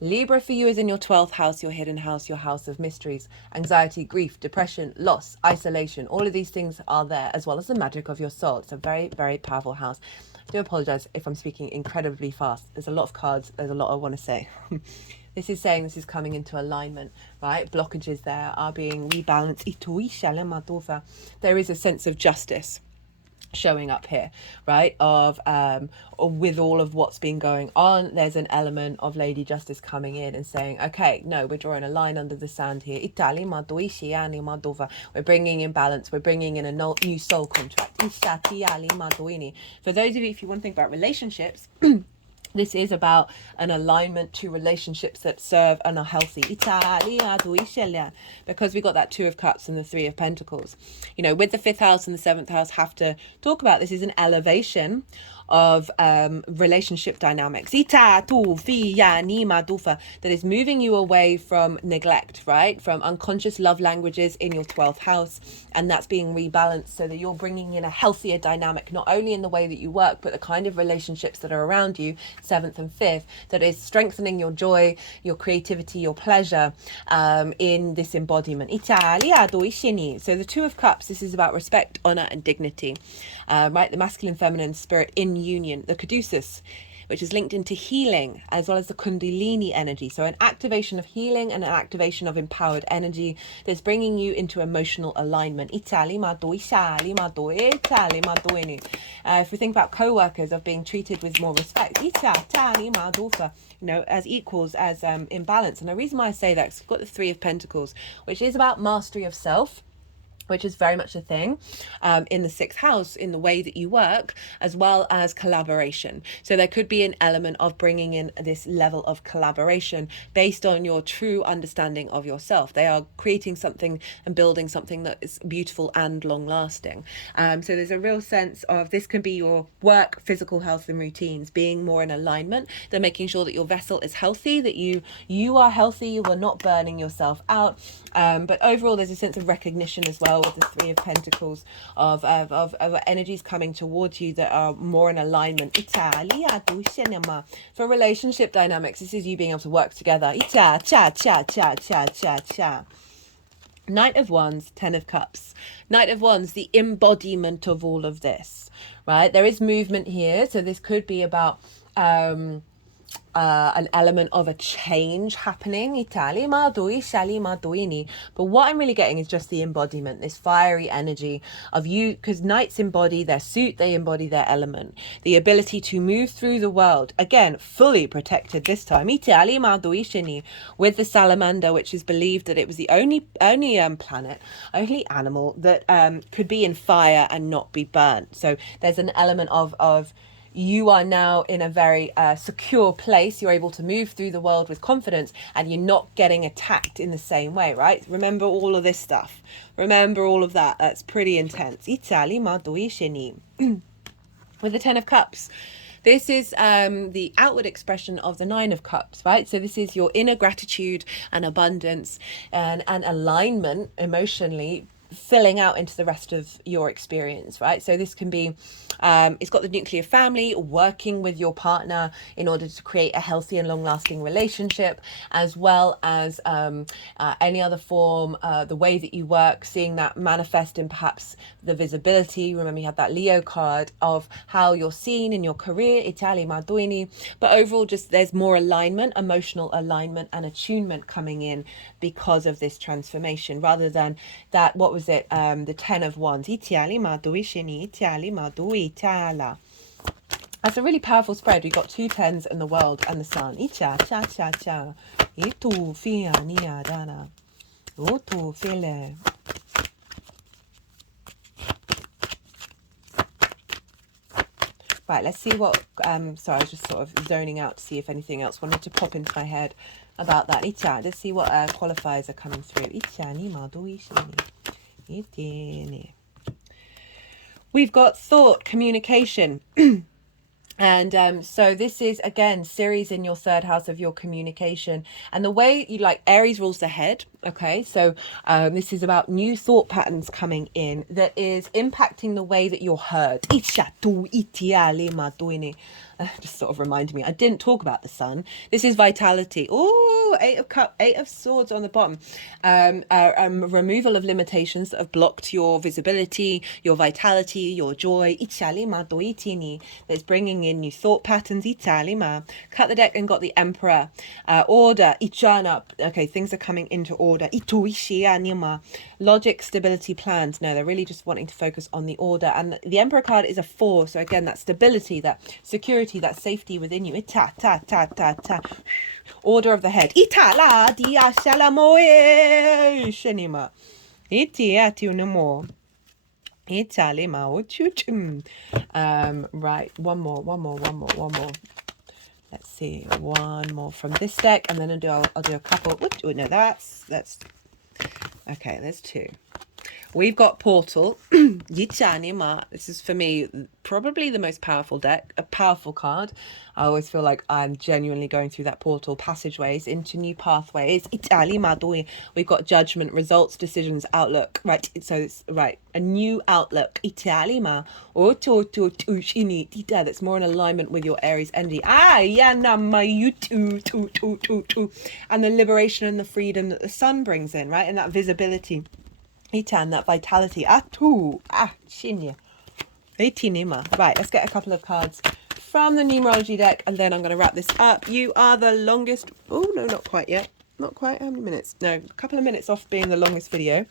Libra for you is in your 12th house, your hidden house, your house of mysteries, anxiety, grief, depression, loss, isolation. All of these things are there, as well as the magic of your soul. It's a very, very powerful house. I do apologize if I'm speaking incredibly fast. There's a lot of cards. There's a lot I want to say. This is saying this is coming into alignment, right? Blockages there are being rebalanced. There is a sense of justice showing up here, right? Of with all of what's been going on, there's an element of Lady Justice coming in and saying, okay, no, we're drawing a line under the sand here. We're bringing in balance. We're bringing in a new soul contract. For those of you, if you want to think about relationships, this is about an alignment to relationships that serve and are healthy. Because we got that Two of Cups and the Three of Pentacles. You know, with the 5th house and the 7th house have to talk about this is an elevation of relationship dynamics. That is moving you away from neglect, right? From unconscious love languages in your 12th house. And that's being rebalanced so that you're bringing in a healthier dynamic, not only in the way that you work, but the kind of relationships that are around you, 7th and 5th, that is strengthening your joy, your creativity, your pleasure in this embodiment. So the Two of Cups, this is about respect, honor, and dignity, right? The masculine, feminine spirit in union, the caduceus, which is linked into healing, as well as the kundalini energy. So an activation of healing and an activation of empowered energy that's bringing you into emotional alignment. If we think about co-workers, of being treated with more respect, you know, as equals, as in balance. And the reason why I say that is we've got the Three of Pentacles, which is about mastery of self, which is very much a thing in the 6th house, in the way that you work, as well as collaboration. So there could be an element of bringing in this level of collaboration based on your true understanding of yourself. They are creating something and building something that is beautiful and long lasting. So there's a real sense of this can be your work, physical health and routines being more in alignment. They're making sure that your vessel is healthy, that you are healthy, you are not burning yourself out. But overall, there's a sense of recognition as well with the Three of Pentacles of energies coming towards you that are more in alignment. For relationship dynamics, this is you being able to work together. Knight of Wands, 10 of Cups. Knight of Wands, the embodiment of all of this, right? There is movement here. So this could be about an element of a change happening. But what I'm really getting is just the embodiment, this fiery energy of you, because knights embody their suit, they embody their element, the ability to move through the world, again, fully protected this time, with the salamander, which is believed that it was the only planet, only animal that could be in fire and not be burnt. So there's an element of you are now in a very secure place. You're able to move through the world with confidence and you're not getting attacked in the same way, right? Remember all of this stuff. Remember all of that. That's pretty intense. With the 10 of Cups, this is the outward expression of the 9 of Cups, right? So this is your inner gratitude and abundance and alignment emotionally filling out into the rest of your experience, right? So this can be, it's got the nuclear family, working with your partner in order to create a healthy and long-lasting relationship, as well as any other form, the way that you work, seeing that manifest in perhaps the visibility. Remember, you had that Leo card of how you're seen in your career, Itali Maduini, but overall just there's more alignment, emotional alignment and attunement coming in because of this transformation, rather than that, what was it, the 10 of Wands. That's a really powerful spread. We've got 2 tens in the world and the sun. Right, let's see what, sorry, I was just sort of zoning out to see if anything else wanted to pop into my head about that. Let's see what qualifiers are coming through. We've got thought, communication. And so this is, again, Ceres in your 3rd house of your communication. And the way you like, Aries rules the head. Okay, so this is about new thought patterns coming in that is impacting the way that you're heard. Just sort of reminded me, I didn't talk about the sun. This is vitality. Oh, 8 of swords on the bottom. Removal of limitations that have blocked your visibility, your vitality, your joy. That's bringing in new thought patterns. Cut the deck and got the Emperor. Order. Okay, things are coming into order. Logic, stability, plans. No, they're really just wanting to focus on the order. And the Emperor card is a 4. So again, that stability, that security, that safety within you. Order of the head. Right, one more. Let's see, one more from this deck, and then I'll do a couple. No, that's okay. There's 2. We've got Portal. This is, for me, probably the most powerful deck, a powerful card. I always feel like I'm genuinely going through that portal, passageways into new pathways. We've got judgment, results, decisions, outlook. Right, so it's right, a new outlook. That's more in alignment with your Aries energy. And the liberation and the freedom that the sun brings in, right, and that visibility. That vitality. Shinya. Right, let's get a couple of cards from the numerology deck, and then I'm going to wrap this up. You are the longest. Oh, no, not quite yet. Not quite. How many minutes? No, a couple of minutes off being the longest video.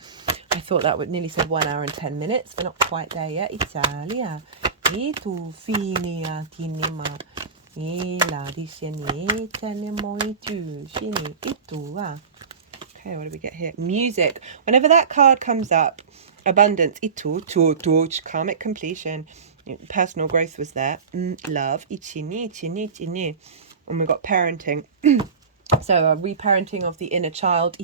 I thought that would nearly said 1 hour and 10 minutes. We're not quite there yet. Italia. Okay, what do we get here? Music. Whenever that card comes up, abundance, karmic completion, personal growth was there, love, and we got parenting. So a reparenting of the inner child,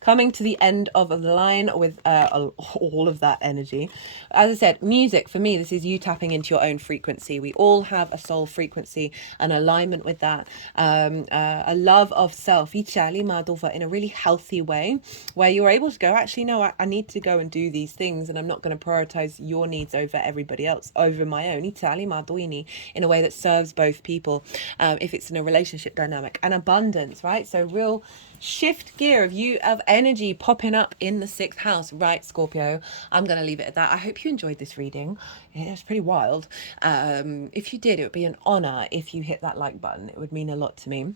coming to the end of the line with all of that energy. As I said, music, for me, this is you tapping into your own frequency. We all have a soul frequency, an alignment with that, a love of self, in a really healthy way, where you're able to go, actually, no, I need to go and do these things, and I'm not going to prioritize your needs over everybody else, over my own, in a way that serves both people, if it's in a relationship dynamic. And abundance, right? So real shift gear of energy popping up in the 6th house, right, Scorpio? I'm going to leave it at that. I hope you enjoyed this reading. It was pretty wild. If you did, it would be an honor if you hit that like button. It would mean a lot to me.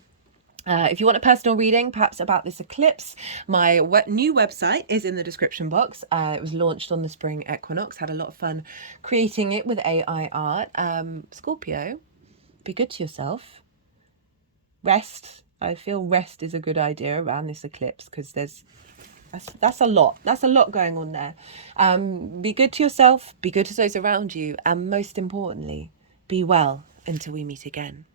If you want a personal reading, perhaps about this eclipse, my new website is in the description box. It was launched on the spring equinox. Had a lot of fun creating it with AI art. Scorpio, be good to yourself. Rest. I feel rest is a good idea around this eclipse, because that's a lot going on there. Be good to yourself, be good to those around you, and most importantly, be well until we meet again.